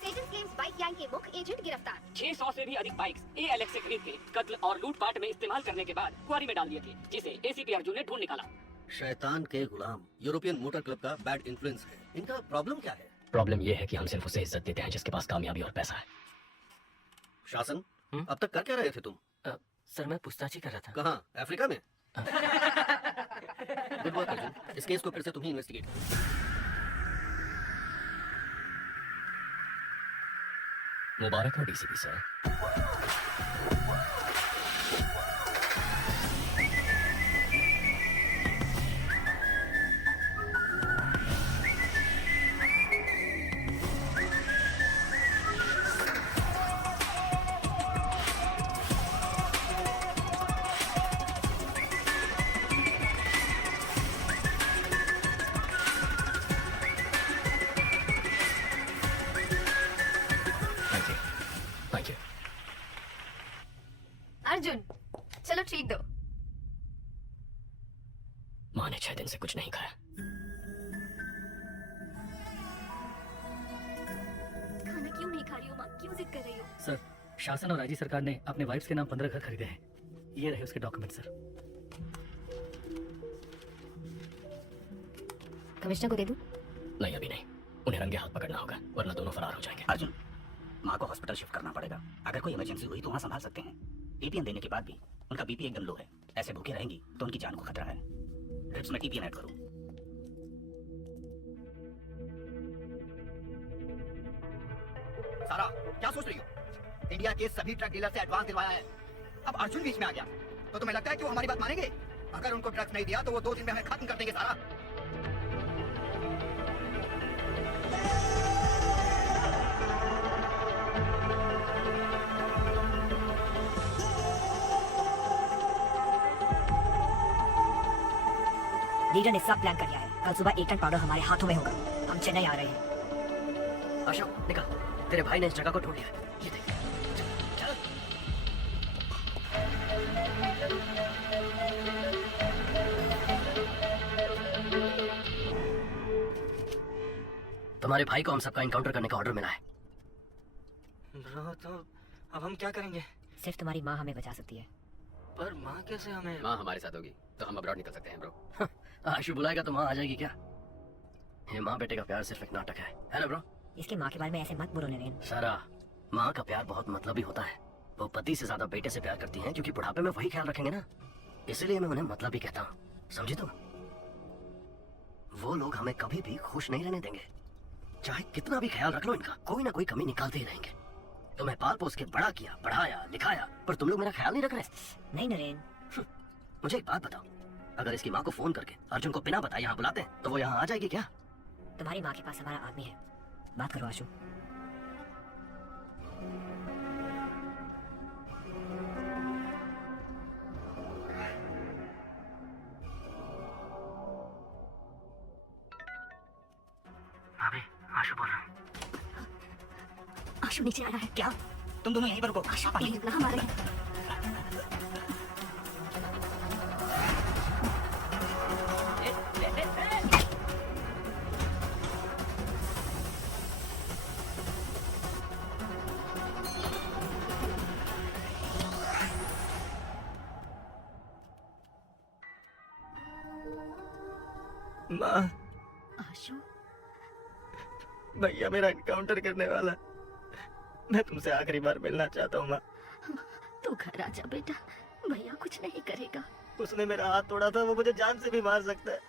सेटन स्लेव्स बाइक गैंग के मुख्य एजेंट गिरफ्तार। 600 से भी अधिक बाइक्स ALX से खरीद के कत्ल और लूटपाट में इस्तेमाल करने के बाद क्वारी में डाल दिए थे, जिसे ACP अर्जुन ने ढूंढ निकाला। शैतान के गुलाम यूरोपियन मोटर क्लब का बैड इन्फ्लुएंस है। इनका प्रॉब्लम क्या है? प्रॉब्लम ये है कि हम सिर्फ उसे इज्जत देते हैं जिसके पास कामयाबी और पैसा है। शासन, अब तक कर क्या रहे थे तुम? सर मैं पूछताछ ही कर रहा था। कहाँ? अफ्रीका में? गुड वर्क अर्जुन, इस केस को फिर से तुम ही इन्वेस्टिगेट। मुबारक हो DCP sir. Thank you. Arjun चलो ट्रीट दो। माँ ने 6 दिन से कुछ नहीं खाया। खाना क्यों नहीं खा रही हो माँ? क्यों जिद कर रही हो? सर, शासन और राज्य सरकार ने अपने वाइफ्स के नाम 15 घर खरीदे हैं। ये रहे उसके डॉक्यूमेंट सर। कमिश्नर को दे दूं? नहीं अभी नहीं, उन्हें रंगे हाथ पकड़ना होगा वरना दोनों फरार हो जाएंगे। अर्जुन, माँ को हॉस्पिटल शिफ्ट करना पड़ेगा। अगर कोई इमरजेंसी हुई तो वहाँ संभाल सकते हैं। टीपीएन देने के बाद भी उनका बीपी एकदम लो है। ऐसे भूखे रहेंगी तो उनकी जान को खतरा है। ड्रिप्स में टीपीएन ऐड करूँ। सारा, क्या सोच रही हो? इंडिया के सभी ट्रक डीलर से एडवांस दिलवाया है। अब अर्जुन बीच में आ गया तो तुम्हें लगता है कि वो हमारी बात मानेंगे? अगर उनको ड्रग्स नहीं दिया तो वो 2 दिन में हमें खत्म कर देंगे सारा। लीडर ने सब प्लान कर लिया है। कल सुबह 1 टन पाउडर हमारे हाथों में होगा। हम चेन्नई आ रहे हैं। अशोक निकल, तेरे भाई ने इस जगह को ढूंढ लिया है। ये देख। चल। तुम्हारे भाई को हम सबका इनकाउंटर करने का ऑर्डर मिला है। ब्रो तो अब हम क्या करेंगे? सिर्फ तुम्हारी माँ हमें बचा सकती है। पर माँ कैसे हमें? माँ हमारे साथ होगी तो हम अब्रॉड निकल सकते हैं ब्रो। आशु बुलाएगा तो माँ आ जाएगी क्या? ये माँ बेटे का प्यार सिर्फ एक नाटक है ना ब्रो? इसकी माँ के बारे में ऐसे मत बोलो नरेन। सारा, माँ का प्यार बहुत मतलबी होता है। वो पति से ज्यादा बेटे से प्यार करती हैं क्योंकि बुढ़ापे में वही ख्याल रखेंगे ना, इसलिए मैं उन्हें मतलबी कहता हूँ, समझी तुम? वो लोग हमें कभी भी खुश नहीं रहने देंगे, चाहे कितना भी ख्याल रख लो इनका, कोई ना कोई कमी निकालते ही रहेंगे। तुम्हें पाल पोस के बड़ा किया, पढ़ाया, लिखाया, पर तुम लोग मेरा ख्याल नहीं रख रहे। नहीं नरेन। मुझे एक बात बताओ, अगर इसकी माँ को फोन करके अर्जुन को बिना बताए यहाँ बुलाते हैं तो वो यहाँ आ जाएगी क्या? तुम्हारी माँ के पास हमारा आदमी है, बात करो आशु। भाभी, आशु बोल रहा हूँ। आशु नीचे आ रहा है। क्या? तुम दोनों यहीं पर रुको। आशु प्लीज ना हमारे। माँ, आशु, भैया मेरा एनकाउंटर करने वाला है। मैं तुमसे आखिरी बार मिलना चाहता हूँ माँ। तू घर आ जा बेटा, भैया कुछ नहीं करेगा। उसने मेरा हाथ तोड़ा था, वो मुझे जान से भी मार सकता है।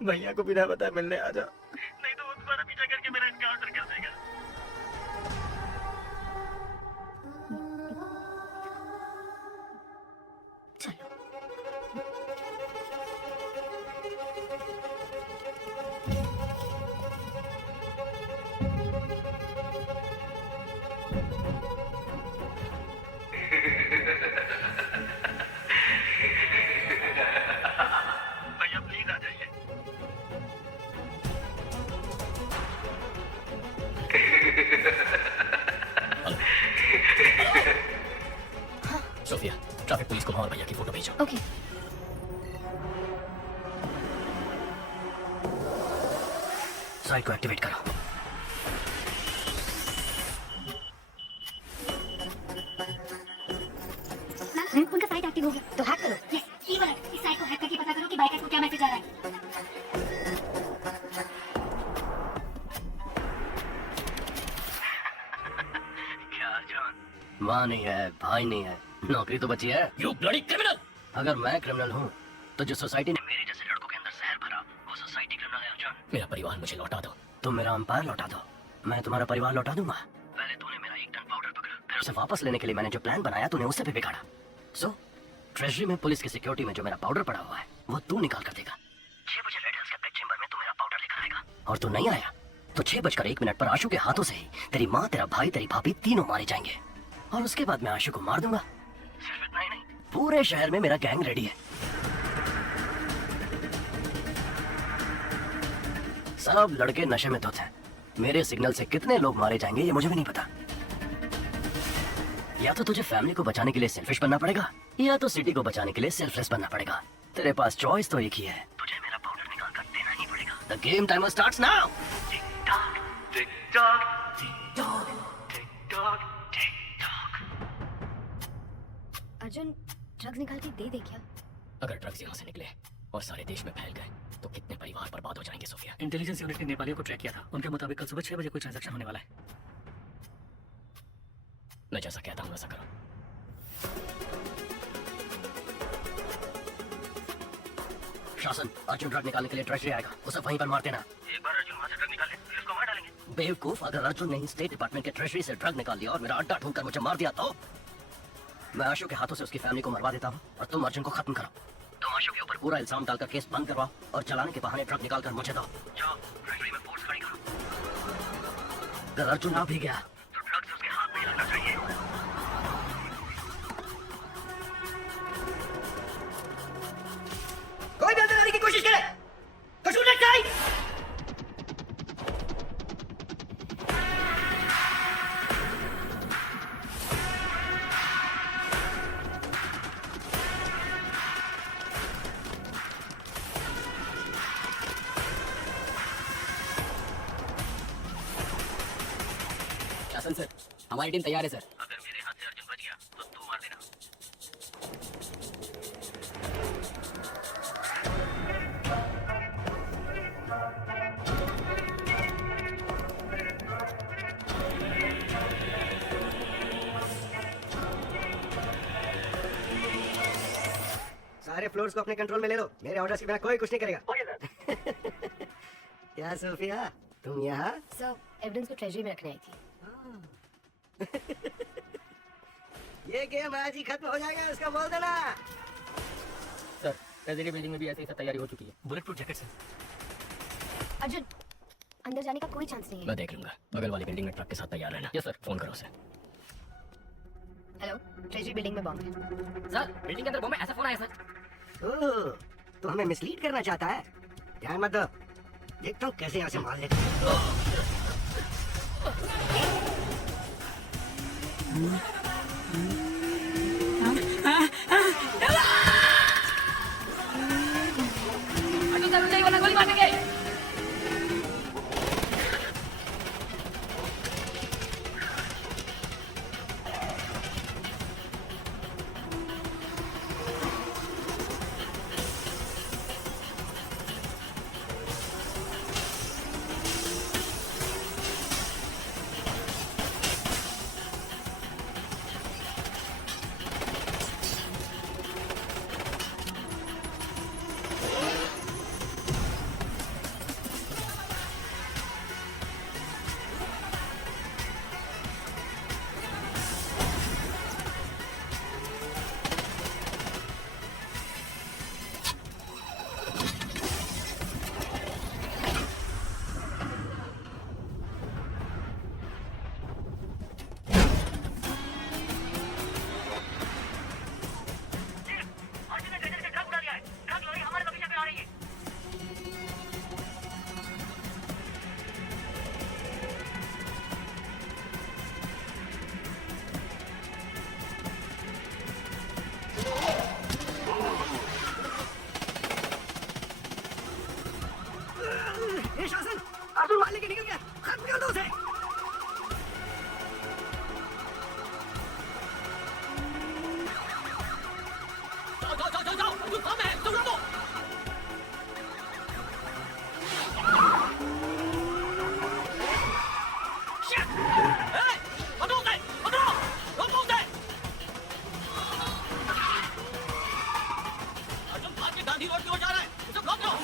भैया को बिना बताए मिलने आ जाओ, नहीं तो वो तुम्हारा पीछा करके मेरा एनकाउंटर कर देगा। भैया प्लीज आ जाइए। सोफिया, ट्रैफिक पुलिस को और भैया की फोटो भेजो। ओके। साइट को एक्टिवेट करो। उनका साइट एक्टिव हो गया तो हैक करो। यस, की वाला इस साइट को हैक करके पता करो कि बाइकर्स को क्या मैसेज आ रहा है। क्या जॉन? माँ नहीं है, भाई नहीं है, नौकरी तो बची है। You bloody criminal! अगर मैं क्रिमिनल हूँ तो जो सोसाइटी ने मेरे जैसे लड़कों के अंदर जहर भरा, वो सोसाइटी क्रिमिनल है अर्जुन। मेरा परिवार मुझे लौटा दो। तुम मेरा अंपायर लौटा दो, मैं तुम्हारा परिवार लौटा दूंगा। पहले तूने मेरा 1 टन पाउडर पकड़ा, फिर उसे वापस लेने के लिए मैंने जो प्लान बनाया तूने उससे भी बिगाड़ा। सो ट्रेजरी में पुलिस की सिक्योरिटी में जो मेरा पाउडर पड़ा हुआ है वो तू निकाल कर देगा। 6 बजे रेड हिल्स के ब्लैक चेंबर में तू मेरा पाउडर लेकर आएगा, और तू नहीं आया तो 6:01 पर आशु के हाथों से ही तेरी माँ, तेरा भाई, तेरी भाभी तीनों मारे जाएंगे, और उसके बाद मैं आशु को मार दूंगा। सिर्फ इतना ही नहीं, पूरे शहर में मेरा गैंग रेडी है। सब लड़के नशे में धुत हैं। मेरे सिग्नल से कितने लोग मारे जाएंगे ये मुझे भी नहीं पता। या तो तुझे फैमिली को बचाने के लिए सेल्फिश बनना पड़ेगा, या तो सिटी को बचाने के लिए सेल्फलेस बनना पड़ेगा। तेरे पास चॉइस तो एक ही है, तुझे मेरा पाउडर निकाल कर देना ही पड़ेगा। The game timer starts now. Tick tock, tick tock, tick tock, tick tock, tick tock. Arjun, drugs निकाल के दे दे क्या? अगर ड्रग्स यहाँ से निकले और सारे देश में फैल गए तो कितने परिवार बर्बाद हो जाएंगे सोफिया। इंटेलिजेंस यूनिट ने नेपालियों को ट्रैक किया था, उनके मुताबिक कल सुबह 6 बजे कोई ट्रांजैक्शन होने वाला है। मैं जैसा कहता हूँ वैसा करो। शासन, अर्जुन ड्रग निकालने के लिए ट्रेजरी आएगा, उसे वहीं पर मार देना। एक बार अर्जुन वहाँ से ड्रग निकाल ले, फिर उसको मार डालेंगे। बेवकूफ, अगर अर्जुन ने स्टेट डिपार्टमेंट के ट्रेजरी से ड्रग निकाल लिया और मेरा अड्डा ढूंढकर मुझे मार दिया तो मैं आशु के हाथों से उसकी फैमिली को मरवा देता हूँ और तुम अर्जुन को खत्म करो। तुम आशु के ऊपर पूरा इल्जाम डालकर केस बंद करवाओ और चलाने के बहाने ड्रग निकाल कर मुझे दो। जाओ, ट्रेजरी में फोर्स खड़ी करो। अगर अर्जुन ना भी गया तो ड्रग्स उसके हाथ नहीं लगना चाहिए। कोई भी अंदर आने की कोशिश करे तो शूट लेफ्ट साइड। शासन सर, हमारी टीम तैयार है सर। अगर मेरे हाथ से अर्जुन बच गया तो तू मार देना। फोर्स को अपने कंट्रोल में ले लो। मेरे ऑर्डर्स के बिना कोई कुछ नहीं करेगा। Okay sir. क्या सोफिया, तुम यहाँ? सर, एविडेंस को ट्रेजरी में रखने आई थी। ये गेम आज ही खत्म हो जाएगा, उसका बोल देना। सर, ट्रेजरी बिल्डिंग में भी ऐसी ही सब तैयारी हो चुकी है। बुलेट प्रूफ जैकेट से। अर्जुन, अंदर जाने का कोई चांस नहीं है। मैं देख लूंगा। बगल वाली बिल्डिंग में ट्रक के साथ तैयार रहना। Yes sir. फोन करो उसे। हेलो, ट्रेजरी बिल्डिंग में बॉम्ब है। सर, बिल्डिंग के अंदर बम है, ऐसा फोन आया सर। ओह, तो हमें मिसलीड करना चाहता है। ध्यान मत दो, देखता हूँ कैसे यहाँ से मार लेता गोली मारेंगे। शासन, अर्जुन मार लेके निकल गया। खत्म कर दो उसे। जाओ, अर्जुन सामने है, तुम रोको। Shit! Hey! पकड़ो उसे, पकड़ो! रोको उसे! अर्जुन पार्क के गांधी रोड की ओर जा रहा है, उसे ब्लॉक करो।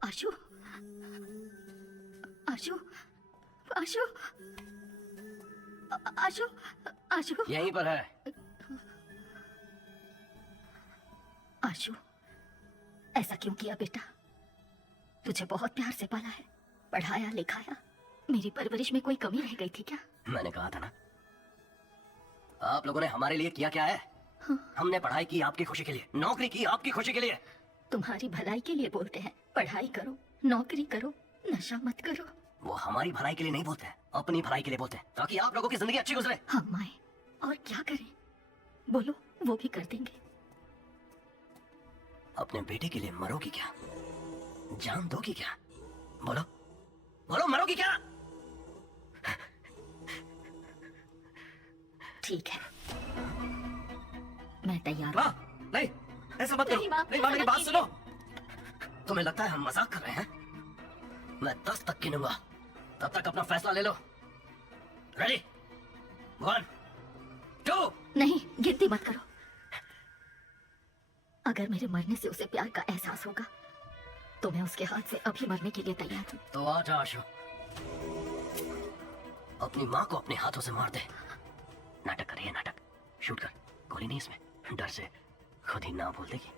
आशु, आशु, आशु, आशु, आशु, यहीं पर है। आशु, ऐसा क्यों किया बेटा? तुझे बहुत प्यार से पाला है, पढ़ाया लिखाया। मेरी परवरिश में कोई कमी रह गई थी क्या? मैंने कहा था ना, आप लोगों ने हमारे लिए किया क्या है? हमने पढ़ाई की आपकी खुशी के लिए, नौकरी की आपकी खुशी के लिए। तुम्हारी भलाई के लिए बोलते हैं, पढ़ाई करो, नौकरी करो, नशा मत करो। वो हमारी भलाई के लिए नहीं बोलते हैं, अपनी भलाई के लिए बोलते हैं, ताकि आप लोगों की जिंदगी अच्छी गुजरे। हम आए और क्या करें? बोलो, वो भी कर देंगे। अपने बेटे के लिए मरोगी क्या? जान दोगी क्या? बोलो, बोलो, मरोगी क्या? ठीक है, मैं तैयार हूँ। नहीं, ऐसा मत करो। नहीं माँ, मेरी बात सुनो। तुम्हें लगता है हम मजाक कर रहे हैं? मैं 10 तक गिनूंगा, तब तक अपना फैसला ले लो। रेडी? 1, 2। नहीं, गिनती मत करो। अगर मेरे मरने से उसे प्यार का एहसास होगा तो मैं उसके हाथ से अभी मरने के लिए तैयार हूँ। तो आजा आशु, अपनी माँ को अपने हाथों से मार दे। नाटक कर, ये नाटक शूट कर, गोली नहीं इसमें, डर से खुद ही ना बोल देगी।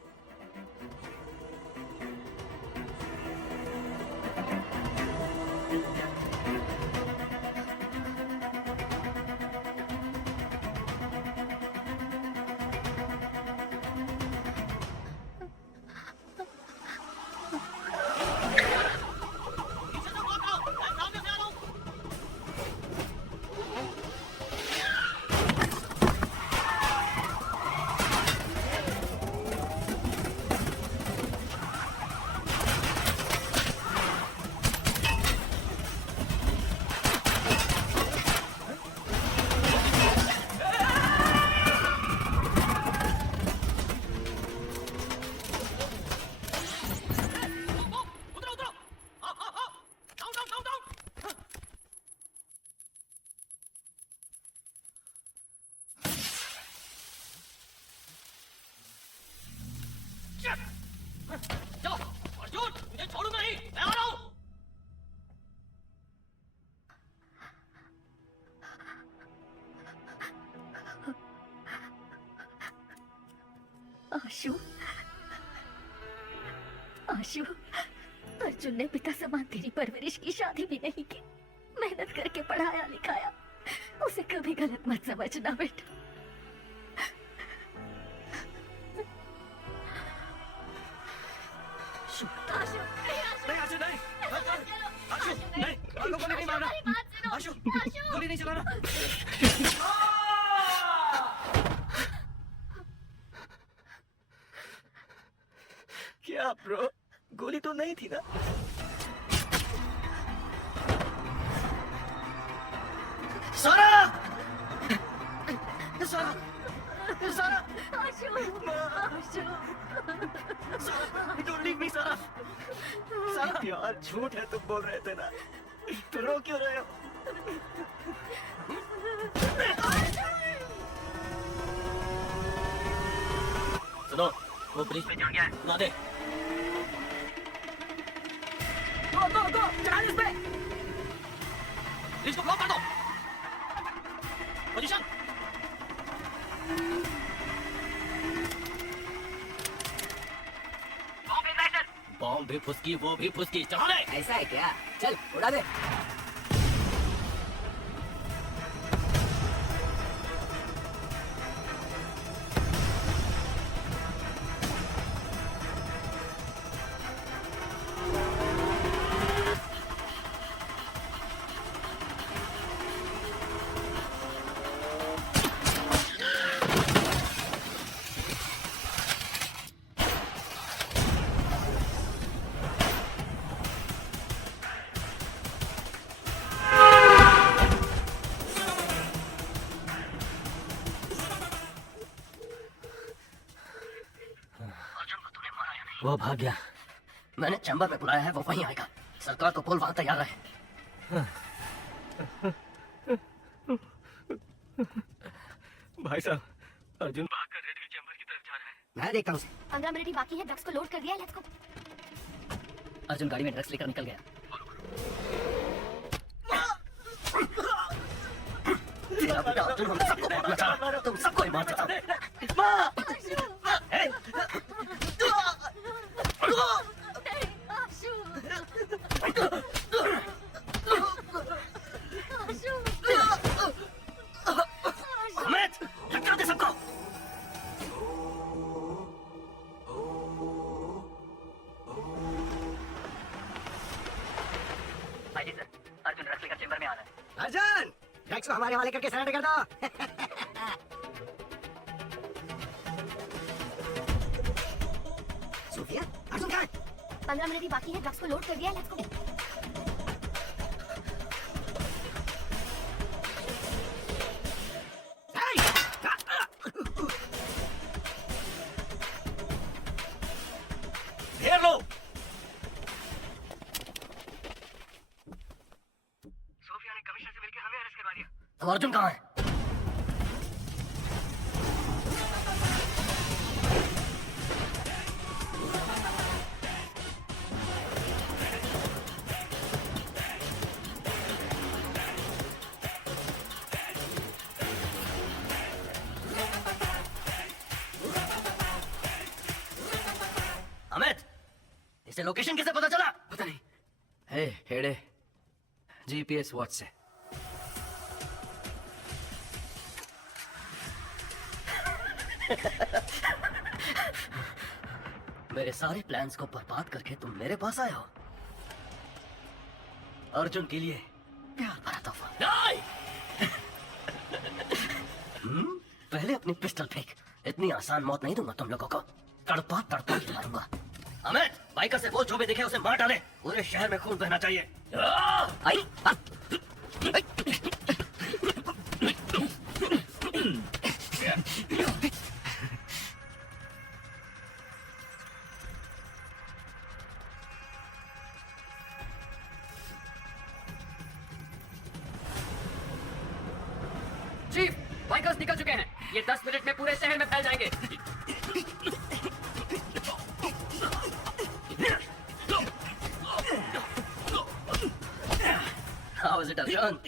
जाओ अर्जुन, मुझे छोड़ो नहीं, मैं आ रहा हूँ। आशु, आशु, अर्जुन ने पिता समान तेरी परवरिश की, शादी भी नहीं की, मेहनत करके पढ़ाया लिखाया, उसे कभी गलत मत समझना बेटा। गोली नहीं मारना, आशु, गोली नहीं चलाना। क्या ब्रो, गोली तो नहीं थी ना? सारा, सारा, सारा, आशु, आशु, डोंट लीव मी सारा। सारा यार, झूठ है तुम बोल रहे थे ना, तो रो क्यों रहे हो? सुनो, वो ब्रिज पे चढ़ गया है, ना दे। गो, चढ़ा इस पे। ब्रिज को ब्लॉक कर दो। पोजीशन। बॉम्ब भी फुसकी, वो भी फुसकी, चढ़ा ले। ऐसा है क्या? चल उड़ा दे। वो भाग गया। मैंने चैम्बर में बुलाया है, वो वहीं आएगा। सरकार को बोल वहां तैयार रहे। भाई साहब, अर्जुन भागकर रेड चैम्बर की तरफ जा रहा है। मैं देखता हूँ। 15 मिनट ही बाकी है, ड्रग्स को लोड कर दिया है, लेट्स गो। अर्जुन गाड़ी में ड्रग्स लेकर निकल गया। तेरा बेटा अर्जुन हम सबको मारना चाह रहा है, तुम सबको ही मार देता हूं। अमित, हटा दे सबको। भाई सर, अर्जुन ड्रग्स लेकर चेंबर में आ रहा है। अर्जुन, ड्रग्स को हमारे हवाले करके सरेंडर कर दो। सोफिया, अर्जुन कहाँ है? 15 मिनट ही बाकी है, ड्रग्स को लोड कर दिया है, लेट्स गो। घेर लो। सोफिया ने कमिश्नर से मिलकर हमें अरेस्ट करवा दिया। तो अर्जुन कहाँ है? इसे लोकेशन कैसे पता चला? पता नहीं। हे हेड़े, जीपीएस वॉच से। मेरे सारे प्लान्स को बर्बाद करके तुम मेरे पास आए हो। अर्जुन के लिए प्यार भरा तोहफा। पहले अपनी पिस्टल फेंक। इतनी आसान मौत नहीं दूंगा तुम लोगों को, तड़पा तड़पा के मारूंगा। अमित, बाइकर से बोल जो भी देखे उसे मार डाले। पूरे शहर में खून बहना चाहिए। आई, चीफ, बाइकर्स निकल चुके हैं। ये 10 मिनट में पूरे शहर में फैल जाएंगे। How is it, Arjun?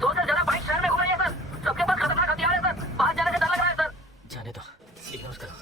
सोचो जरा, बाइक शहर में घूम रही है सर। सबके पास खतरनाक हथियार है सर। बाहर जाने से डर लग रहा है सर। जाने दो, इग्नोर करो।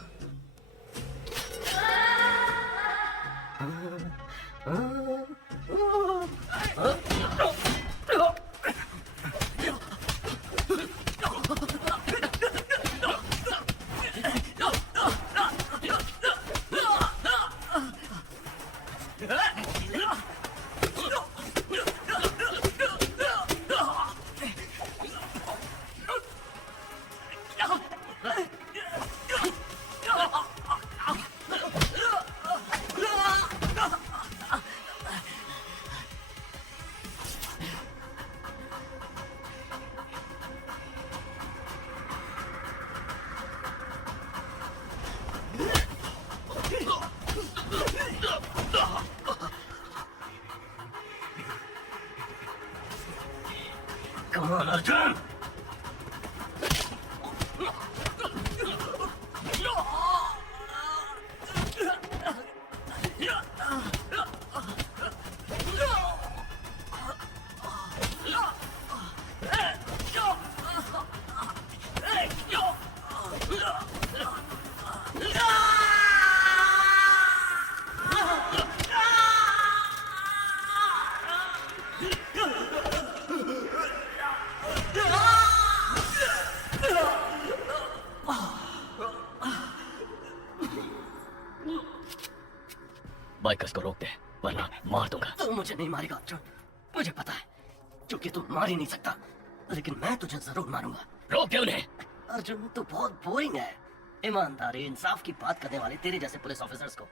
Come on, Arjun! बाइकर्स को रोक दे, वरना मार दूंगा। तू मुझे नहीं मारेगा अर्जुन, मुझे पता है, क्योंकि तू मार ही नहीं सकता। लेकिन मैं तुझे जरूर मारूंगा। रोक दे उन्हें। अर्जुन, तू बहुत बोरिंग है। ईमानदारी, इंसाफ की बात करने वाले तेरे जैसे पुलिस ऑफिसर्स को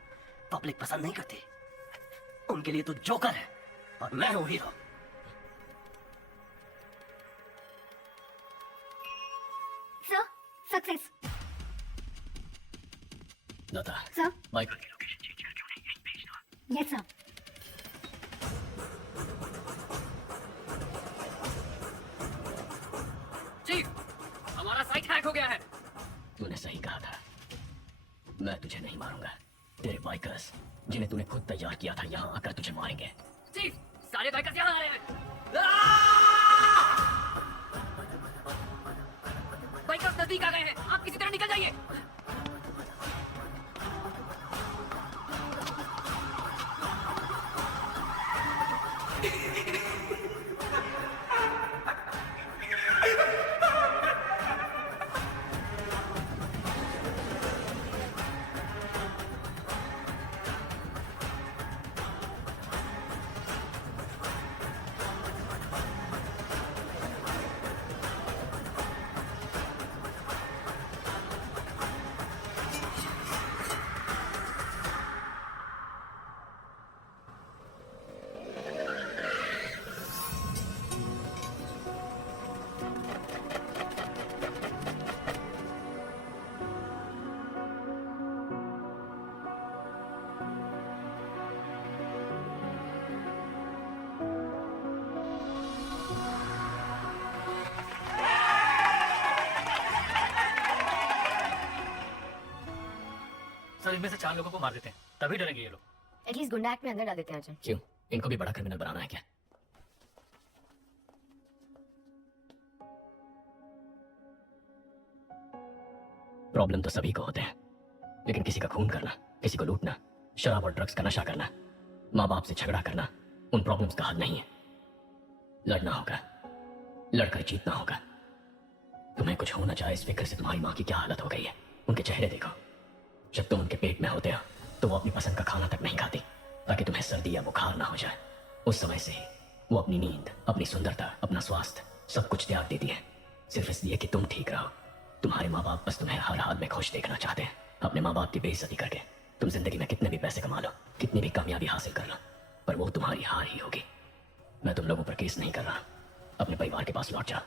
पब्लिक पसंद नहीं करती। उनके लिए तू जोकर है और मैं हूँ hero. Sir, success. Lata, sir, biker की यस सर। चीफ, हमारा साइट हैक हो गया है। तूने सही कहा था, मैं तुझे नहीं मारूंगा। तेरे बाइकर्स जिन्हें तूने खुद तैयार किया था यहाँ आकर तुझे मारेंगे। चीफ, सारे बाइकर्स यहाँ आ रहे हैं। बाइकर्स नजदीक आ गए हैं, आप किसी तरह निकल जाइए। सर, इनमें से 4 लोगों को मार देते हैं, तभी डरेंगे ये लोग। एटलीस्ट गुंडा एक्ट में अंदर डाल देते हैं अर्जुन। क्यों? इनको भी बड़ा क्रिमिनल बनाना है क्या? प्रॉब्लम तो सभी को होते हैं, लेकिन किसी का खून करना, किसी को लूटना, शराब और ड्रग्स का नशा करना, माँ बाप से झगड़ा करना उन प्रॉब्लम्स का हल नहीं है। लड़ना होगा, लड़कर जीतना होगा। तुम्हें कुछ होना चाहे इस फिक्र से तुम्हारी माँ की क्या हालत हो गई है। उनके चेहरे देखो, जब तुम उनके पेट में होते हो तो वो अपनी पसंद का खाना तक नहीं खाती ताकि तुम्हें सर्दी या बुखार ना हो जाए। उस समय से ही वो अपनी नींद, अपनी सुंदरता, अपना स्वास्थ्य सब कुछ त्याग देती है, सिर्फ इसलिए कि तुम ठीक रहो। तुम्हारे माँ बाप बस तुम्हें हर हाल में खुश देखना चाहते हैं। अपने माँ बाप की बेइज्जती करके तुम जिंदगी में कितने भी पैसे कमा लो, कितनी भी कामयाबी हासिल कर लो, पर वो तुम्हारी हार ही होगी। मैं तुम लोगों पर केस नहीं कर रहा, अपने परिवार के पास लौट जाओ।